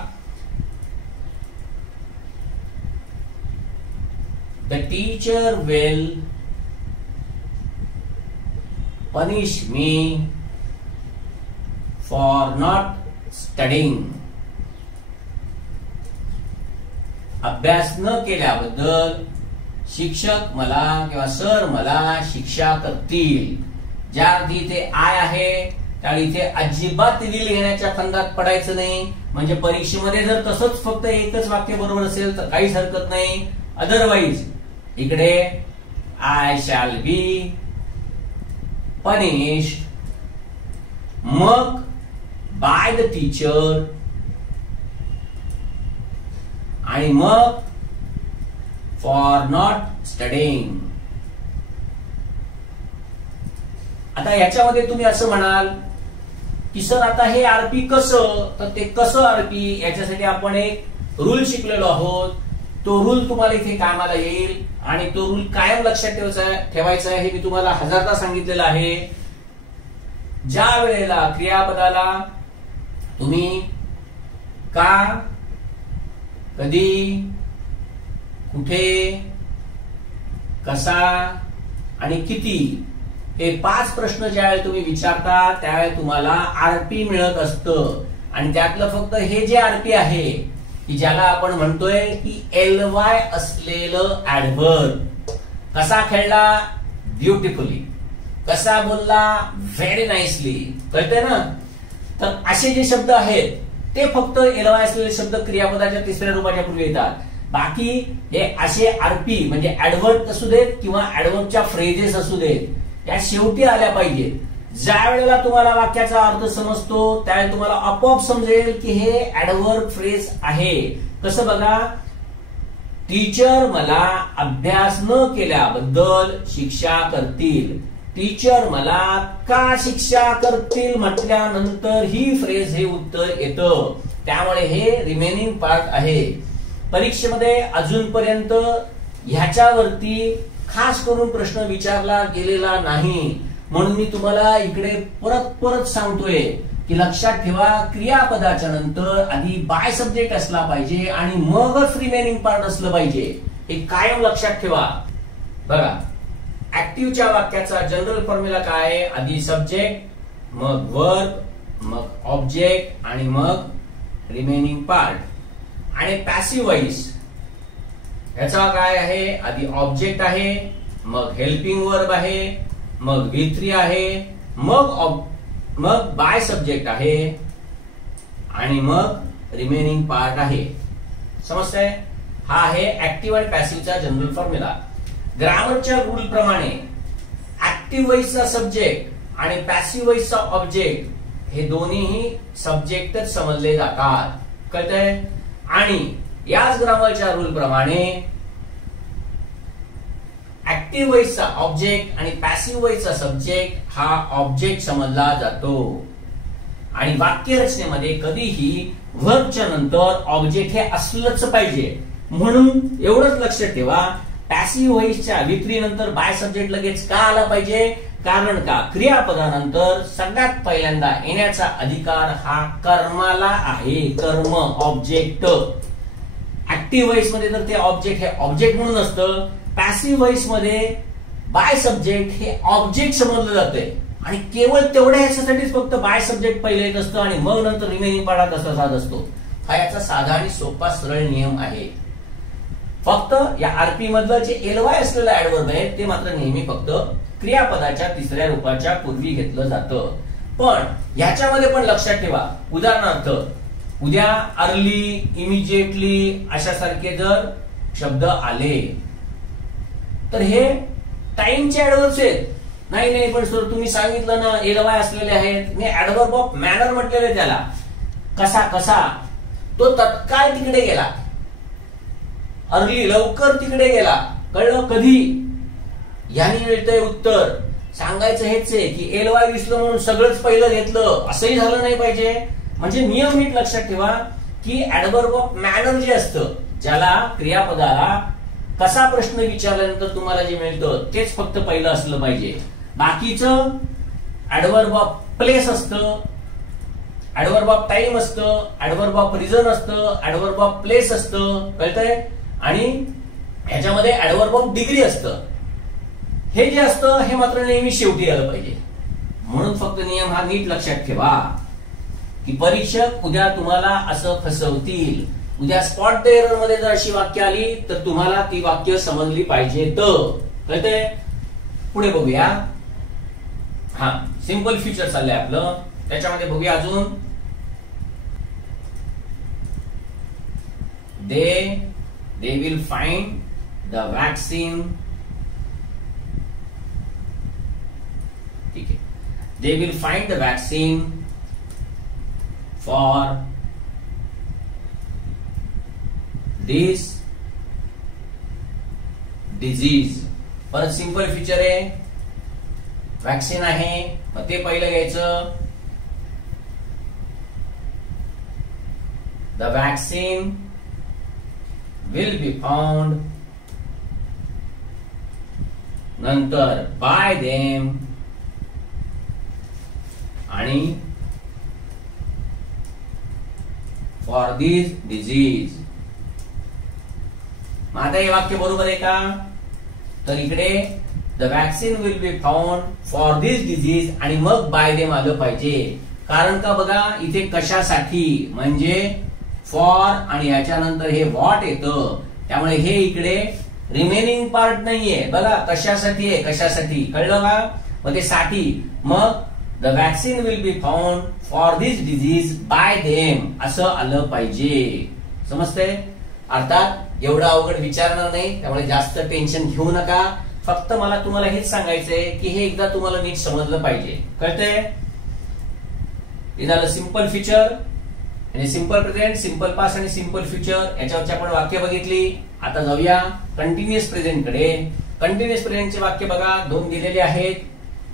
the teacher will punish me for not studying. अभ्यास न केल्याबद्दल शिक्षक मला किंवा सर मला शिक्षा करतील. ज्या अर्थी इथे आय आहे त्यावेळी इथे अजिबात विल घेण्याच्या फंदात पडायचं नाही. म्हणजे परीक्षेमध्ये जर तसंच फक्त एकच वाक्य बरोबर असेल तर काहीच हरकत नाही. अदरवाईज इकडे आय शॅल बी पनिश्ड, मग बाय द टीचर, आणि मग फॉर नॉट स्टडिंग. आता याच्यामध्ये तुम्ही असं म्हणाल की सर आता हे आरपी कसं, तर ते कसं आरपी याच्यासाठी आपण एक रूल शिकलेलो आहोत. तो रूल तुम्हाला इथे कामाला येईल आणि तो रूल कायम लक्षात ठेवायचा आहे. हे मी तुम्हाला हजारदा सांगितलेलं आहे. ज्या वेळेला क्रियापदाला तुम्ही का, कधी, कुठे, कसा आणि किती हे 5 प्रश्न ज्यावेळी तुम्ही विचारता त्यावेळी तुम्हाला आरपी मिळत असतं. आणि त्यातलं फक्त हे जे आरपी आहे की ज्याला आपण म्हणतोय की एलवाय असलेलं ऍडव्हर्ब. कसा खेळला, ब्युटिफुली. कसा बोलला, व्हेरी नाईसली. कळतंय ना. तर असे जे शब्द आहेत ते फक्त एलवाय असलेले शब्द क्रियापदाच्या तिसऱ्या रूपाच्या पूर्वी येतात. बाकी हे असे आरपी म्हणजे ऍडव्हर्ब असू देत किंवा ऍडव्हर्बच्या फ्रेजेस असू देत, या शेवटी आल्या पाहिजेत. ज्या वेळेला तुम्हाला वाक्याचा अर्थ समजतो त्यावेळी तुम्हाला आपोआप समजेल की हे ऍडव्हर्ब फ्रेज आहे. कसं बघा, टीचर मला अभ्यास न केल्याबद्दल शिक्षा करतील. टीचर मला का शिक्षा करतील म्हटल्यानंतर ही फ्रेज हे उत्तर येतं. त्यामुळे हे रिमेनिंग पार्ट आहे. परीक्षेमध्ये अजूनपर्यंत ह्याच्यावरती खास करून प्रश्न विचारला गेलेला नाही. म्हणून मी तुम्हाला इकडे परत परत सांगतोय की लक्षात ठेवा, क्रियापदाच्या नंतर आधी बाय सब्जेक्ट असला पाहिजे आणि मगच रिमेनिंग पार्ट असलं पाहिजे. हे कायम लक्षात ठेवा. बघा, ऍक्टिव्हच्या वाक्याचा जनरल फॉर्म्युला काय आहे, आधी सब्जेक्ट, मग वर्ब, मग ऑब्जेक्ट आणि मग रिमेनिंग पार्ट. आणि पॅसिव्ह वॉइस ह्याचा काय आहे, आधी ऑब्जेक्ट आहे, मग हेल्पिंग वर्ब आहे, मग V3 आहे, मग बाय सब्जेक्ट आहे आणि मग रिमेनिंग पार्ट आहे. समजतंय. हा आहे ऍक्टिव्ह आणि पॅसिव्हचा जनरल फॉर्म्युला. ग्रामरच्या रूल प्रमाणे ऍक्टिव्ह वॉइसचा सब्जेक्ट आणि पॅसिव्ह वॉइसचा ऑब्जेक्ट हे दोन्हीही सब्जेक्टच समजले जातात. कळतंय. आणि याच ग्रामरच्या रूल प्रमाणे ऍक्टिव्ह वॉइसचा ऑब्जेक्ट आणि पॅसिव्ह वॉइसचा सब्जेक्ट हा ऑब्जेक्ट समजला जातो. आणि वाक्यरचनेमध्ये कधीही व्हर्बच्या नंतर ऑब्जेक्ट हे असलंच पाहिजे. म्हणून एवढंच लक्षात ठेवा, पॅसिव्ह वॉइसच्या V3 नंतर बाय सब्जेक्ट लगेच का आला पाहिजे, कारण का क्रियापदानंतर सगळ्यात पहिल्यांदा येण्याचा अधिकार हा कर्माला आहे. कर्म, ऑब्जेक्ट. ऍक्टिव्ह वॉइस मध्ये तर ते ऑब्जेक्ट हे ऑब्जेक्ट म्हणून असतं. पॅसिव्ह वॉइस मध्ये बाय सब्जेक्ट हे ऑब्जेक्ट समजलं जातंय आणि केवळ तेवढ्या ह्याच्यासाठीच फक्त बाय सब्जेक्ट पहिले येत असतं आणि मग नंतर रिमेनिंग पार्ट असा साध असतो. हा याचा साधा आणि सोपा सरळ नियम आहे. फक्त या आरपी मधलं जे एलवाय असलेलं ऍडव्हर्ब आहे ते मात्र नेहमी फक्त क्रियापदाच्या तिसऱ्या रूपाच्या पूर्वी घेतलं जातं. पण ह्याच्यामध्ये पण लक्षात ठेवा, उदाहरणार्थ उद्या अर्ली, इमिजिएटली अशासारखे जर शब्द आले तर हे टाइमचे ऍडव्हर्ब्स आहेत. नाही पण सर तुम्ही सांगितलं ना एलवाय असलेले आहेत. मी ऍडव्हर्ब ऑफ मॅनर म्हटलेले त्याला. कसा तो तत्काळ तिकडे गेला, अर्ली लवकर तिकडे गेला. कळलं. कधी यानी मिळतंय उत्तर, सांगायचं हेच आहे की एल वाय विसरलं म्हणून सगळंच पहिलं घेतलं असंही झालं नाही पाहिजे. म्हणजे नियम नीट लक्षात ठेवा की ऍडव्हर्ब ऑफ मॅनर जे असतं, ज्याला क्रियापदाला कसा प्रश्न विचारल्यानंतर तुम्हाला जे मिळतं तेच फक्त पहिलं असलं पाहिजे. बाकीचं ऍडव्हर्ब ऑफ प्लेस असतं, ऍडव्हर्ब ऑफ टाइम असतं, ऍडव्हर्ब ऑफ रिझन असतं, ऍडव्हर्ब ऑफ प्लेस असतं, कळतंय, आणि ह्याच्यामध्ये ऍडव्हर्ब ऑफ डिग्री असतं. हे जे असतं हे मात्र नेहमी शेवटी आलं पाहिजे. म्हणून फक्त नियम हा नीट लक्षात ठेवा की परीक्षक उद्या तुम्हाला असं फसवतील. उद्या स्पॉट एरर मध्ये जर अशी वाक्य आली तर तुम्हाला ती वाक्य समजली पाहिजे. कळतंय? पुढे बघूया. हा सिंपल फ्युचर चाललंय आपलं, त्याच्यामध्ये बघूया अजून. They will find the vaccine. ठीक आहे. They will find the vaccine for this disease. परत सिंपल फ्युचर आहे, वॅक्सिन आहे, मग ते पहिलं घ्यायचं. The vaccine will be found, नंतर बाय देम, आणि फॉर दिस डिजीज. मग आता हे वाक्य बरोबर आहे का? तर इकडे the vaccine will be found for this disease आणि मग बाय देम आलं पाहिजे. कारण का बघा, इथे कशासाठी म्हणजे फॉर आणि ह्याच्यानंतर हे व्हॉट येतं, त्यामुळे हे इकडे रिमेनिंग पार्ट नाहीये. बघा कशासाठी आहे, कशासाठी, कळलं का? मग ते साठी, मग the vaccine will be found for this disease bye them असं आलं पाहिजे. समजतंय? अर्थात एवढं अवघड विचारणार नाही, त्यामुळे जास्त टेन्शन घेऊ नका. फक्त मला तुम्हाला हेच सांगायचंय की हे एकदा तुम्हाला नीट समजलं पाहिजे. कळतंय? हे झालं सिंपल फ्युचर आणि सिंपल प्रेझेंट, सिंपल पास्ट आणि सिंपल फ्युचर याच्यावरची आपण वाक्य बघितली. आता जाऊया कंटिन्युअस प्रेझेंट कडे. कंटिन्युअस प्रेझेंटचे वाक्य बघा, दोन दिलेले आहेत.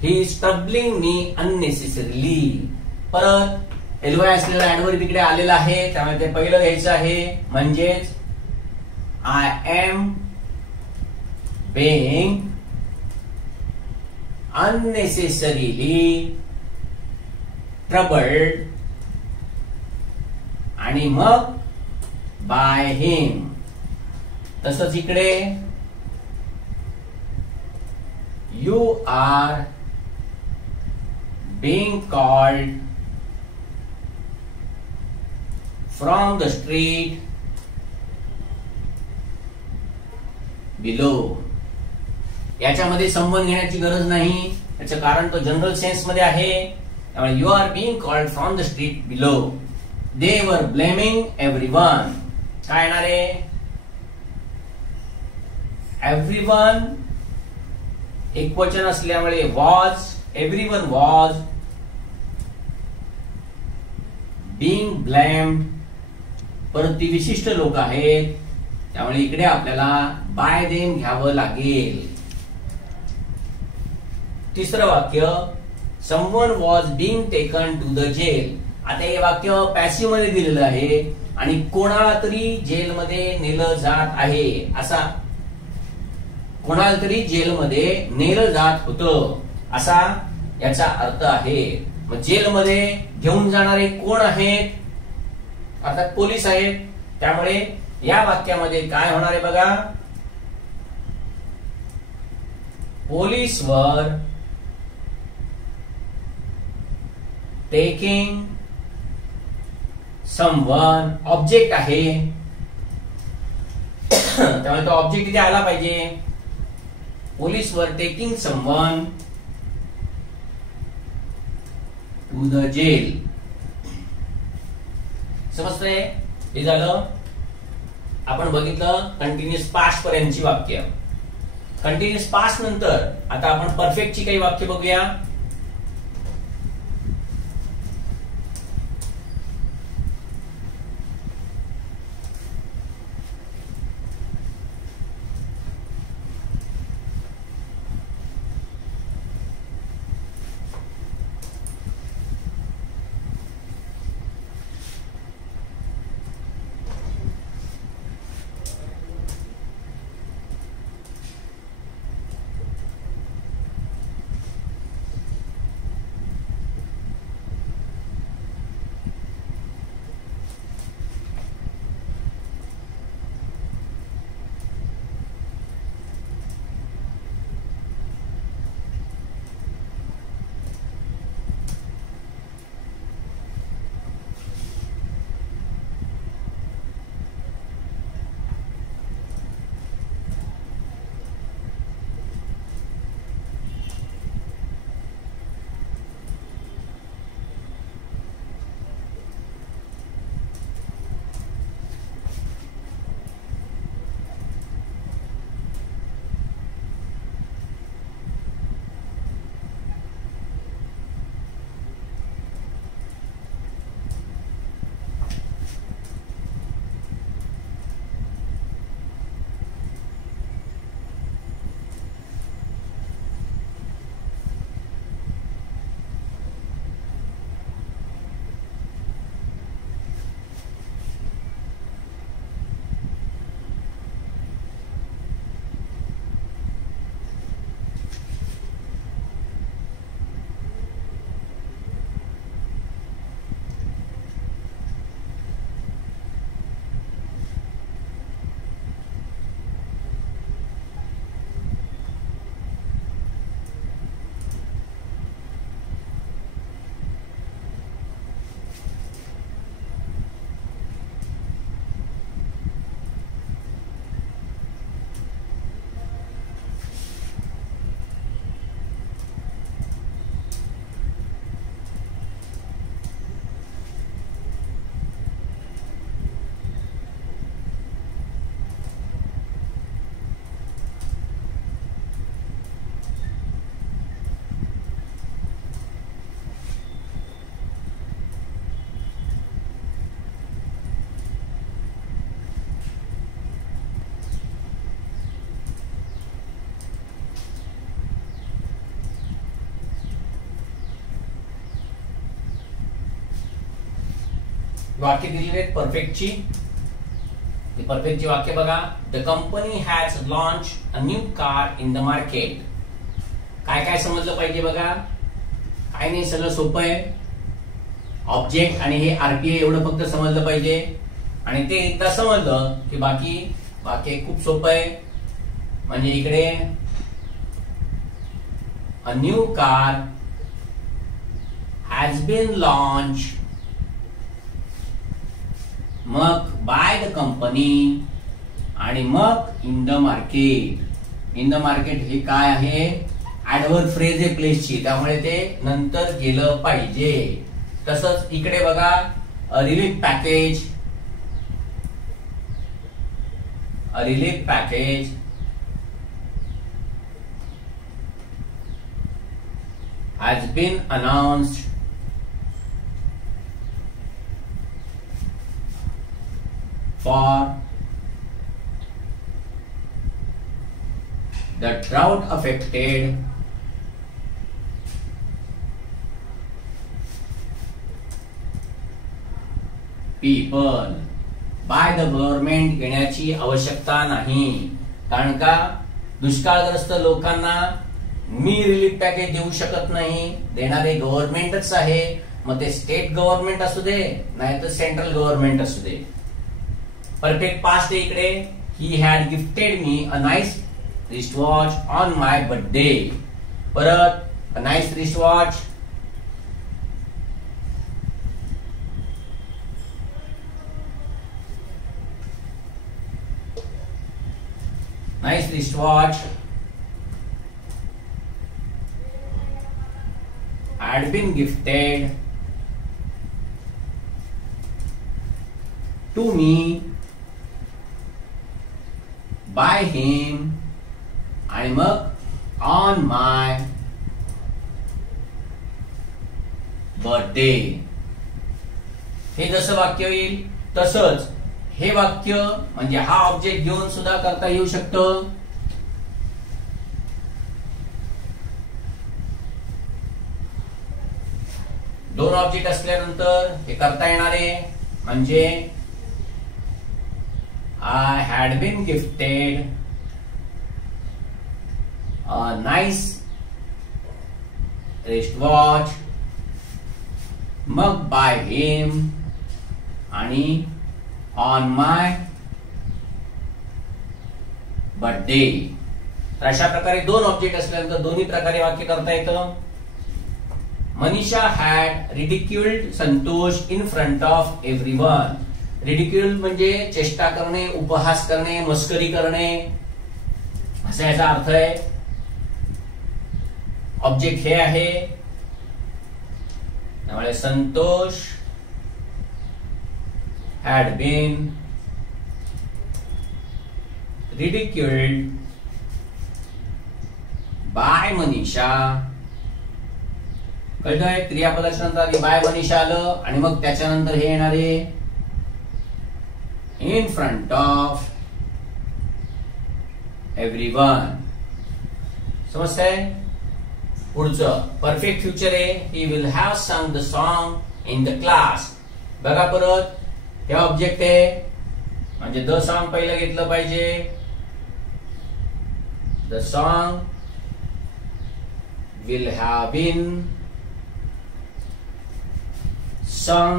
He is troubling me unnecessarily. परत एलवाय असलेला ऍडव्हर्ब इकडे आलेला आहे, त्यामुळे ते पहिलं घ्यायचं आहे. म्हणजेच I am being unnecessarily troubled आणि मग by him. तसंच इकडे you are being called from the street below. याच्यामध्ये संबंध घेण्याची गरज नाही, याचं कारण तो जनरल सेन्स मध्ये आहे. त्यामुळे you are being called from the street below. They were blaming everyone. काय येणार आहे? एव्हरीवन एकवचन असल्यामुळे was, everyone was being blamed. परत ती विशिष्ट लोक आहेत, त्यामुळे इकडे आपल्याला बाय देम घ्यावं लागेल. तिसरं वाक्य, someone was being taken to the jail. आता हे वाक्य पॅसिव्ह मध्ये दिलेलं आहे आणि कोणाला तरी जेलमध्ये नेलं जात आहे, असा कोणाला तरी जेलमध्ये नेलं जात होतं असा याचा अर्थ आहे. मग जेलमध्ये घेऊन जाणारे कोण आहेत? अर्थात पोलीस आहेत. त्यामुळे या वाक्यामध्ये काय होणार आहे बघा, police were taking someone. Object आहे, त्यामुळे तो ऑब्जेक्ट इथे आला पाहिजे. Police were taking someone to the jail. समजतंय? हे झालं आपण बघितलं कंटिन्युअस पास्ट पर्यंतची वाक्य. कंटिन्युअस पास्ट नंतर आता आपण परफेक्टची काही वाक्य बघूया. वाक्य दिलेली आहेत परफेक्टची. परफेक्टची वाक्य बघा. The company has launch a new car in the market. काय काय समजलं पाहिजे बघा. काय नाही, सगळं सोपं आहे. ऑब्जेक्ट आणि हे आरपीए एवढं फक्त समजलं पाहिजे, आणि ते एकदा समजलं की बाकी वाक्य खूप सोपं आहे. म्हणजे इकडे a new car has been launch, मग बाय द कंपनी, आणि मग in the market. In the market हे काय आहे, ऍडव्हर्ब फ्रेज आहे प्लेसची, त्यामुळे ते नंतर गेलं पाहिजे. तसंच इकडे बघा, relief package, relief package has been announced for the drought affected people. By the government येण्याची आवश्यकता नाही, कारण का दुष्काळग्रस्त लोकांना मी रिलीफ पॅकेज देऊ शकत नाही, देणारे गव्हर्नमेंटच आहे. मग ते स्टेट गव्हर्नमेंट असू दे नाही तर सेंट्रल गव्हर्नमेंट असू दे. परफेक्ट पास्ट आहे इकडे. He had gifted me a nice wrist watch on my birthday. परत a nice wrist watch, nice wristwatch had been gifted to me by him, आणि मग on my birthday. हे जसं वाक्य होईल तसंच हे वाक्य म्हणजे हा ऑब्जेक्ट घेऊन सुद्धा करता येऊ शकतं. दोन ऑब्जेक्ट असल्यानंतर हे करता येणारे म्हणजे I had been gifted a nice wrist watch, मग बाय हिम, आणि ऑन माय बर्थडे. तर अशा प्रकारे दोन ऑब्जेक्ट असल्यानंतर दोन्ही प्रकारे वाक्य करता येतं. Manisha had ridiculed Santosh in front of everyone. Ridicule म्हणजे चेष्टा करणे, उपहास करणे, मस्करी करणे, असा याचा अर्थ आहे. ऑब्जेक्ट हे आहे, त्यामुळे Santosh had been ridiculed by Manisha. कळतंय? क्रियापदाच्या नंतर आधी बाय मनीषा आलं आणि मग त्याच्यानंतर हे येणार आहे इन फ्रंट ऑफ एव्हरीवन. समजतंय? पुढचं परफेक्ट फ्युचर आहे. ही विल हॅव संग the song in the class. बघा परत, हे ऑब्जेक्ट आहे म्हणजे द सॉन्ग पहिलं घेतलं पाहिजे. The song will have been sung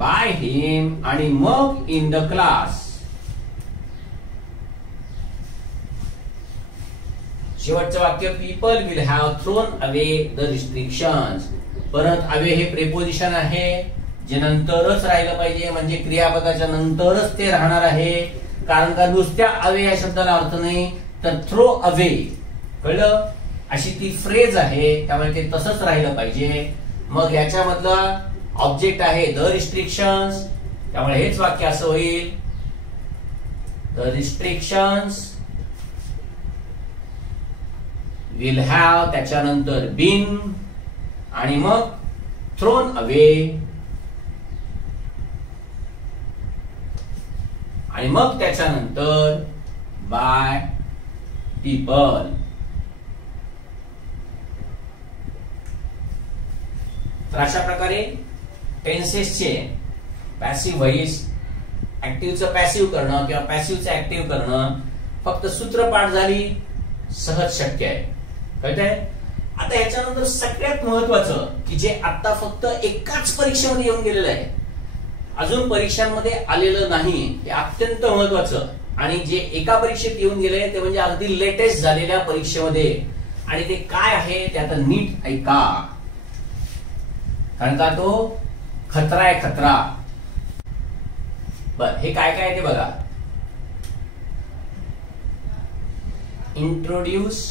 by him, आणि मग in the class. शेवटचं वाक्य people will have thrown away the restrictions. परत अवे हे प्रेपोजिशन आहे जे नंतरच राहिलं पाहिजे, म्हणजे क्रियापदाच्या नंतरच ते राहणार आहे. कारण का नुसत्या अवे या शब्दाला अर्थ नाही, तर थ्रो अवे, कळलं, अशी ती फ्रेज आहे, त्यामुळे ते तसंच राहिलं पाहिजे. मग याच्यामधला ऑब्जेक्ट आहे द रिस्ट्रिक्शन्स, त्यामुळे हेच वाक्य असं होईल द रिस्ट्रिक्शन्स विल हॅव, त्याच्यानंतर बीन, आणि मग थ्रोन अवे, आणि मग त्याच्यानंतर बाय पीपल. तर अशा प्रकारे टेन्सेसचे पॅसिव्ह व्हॉइस ऍक्टिव्हचं पॅसिव्ह करणं किंवा पॅसिव्हचं ऍक्टिव्ह करणं फक्त सूत्रपाठ झाली सहज शक्य आहे. कळतंय? आता याच्यानंतर सगळ्यात महत्वाचं की जे आता फक्त एकाच परीक्षेमध्ये येऊन गेलेलं आहे, अजून परीक्षांमध्ये आलेलं नाही, हे अत्यंत महत्वाचं. आणि जे एका परीक्षेत येऊन गेले ते म्हणजे अगदी लेटेस्ट झालेल्या परीक्षेमध्ये. आणि ते काय आहे ते आता नीट ऐका, कारण का तो खतरा आहे, खतरा. बर, हे काय काय ते बघा. Introduce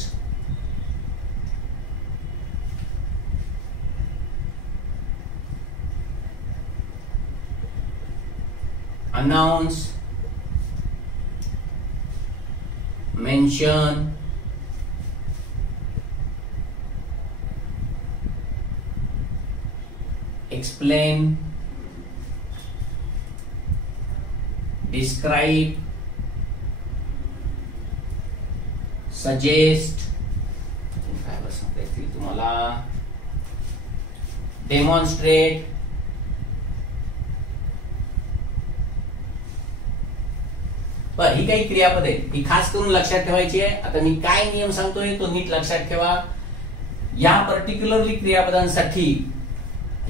announce, mention, explain, describe, suggest, काय बरं सांगता येतील तुम्हाला, demonstrate, बर, ही काही क्रियापद आहेत, ही खास करून लक्षात ठेवायची आहे. आता मी काय नियम सांगतोय तो नीट लक्षात ठेवा. या पर्टिक्युलरली क्रियापदांसाठी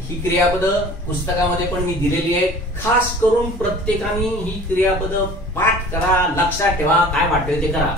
ही क्रियापद पुस्तकामध्ये पण मी दिलेली आहेत. खास करून प्रत्येकाने ही क्रियापद पाठ करा, लक्षात ठेवा, काय वाटतंय ते करा.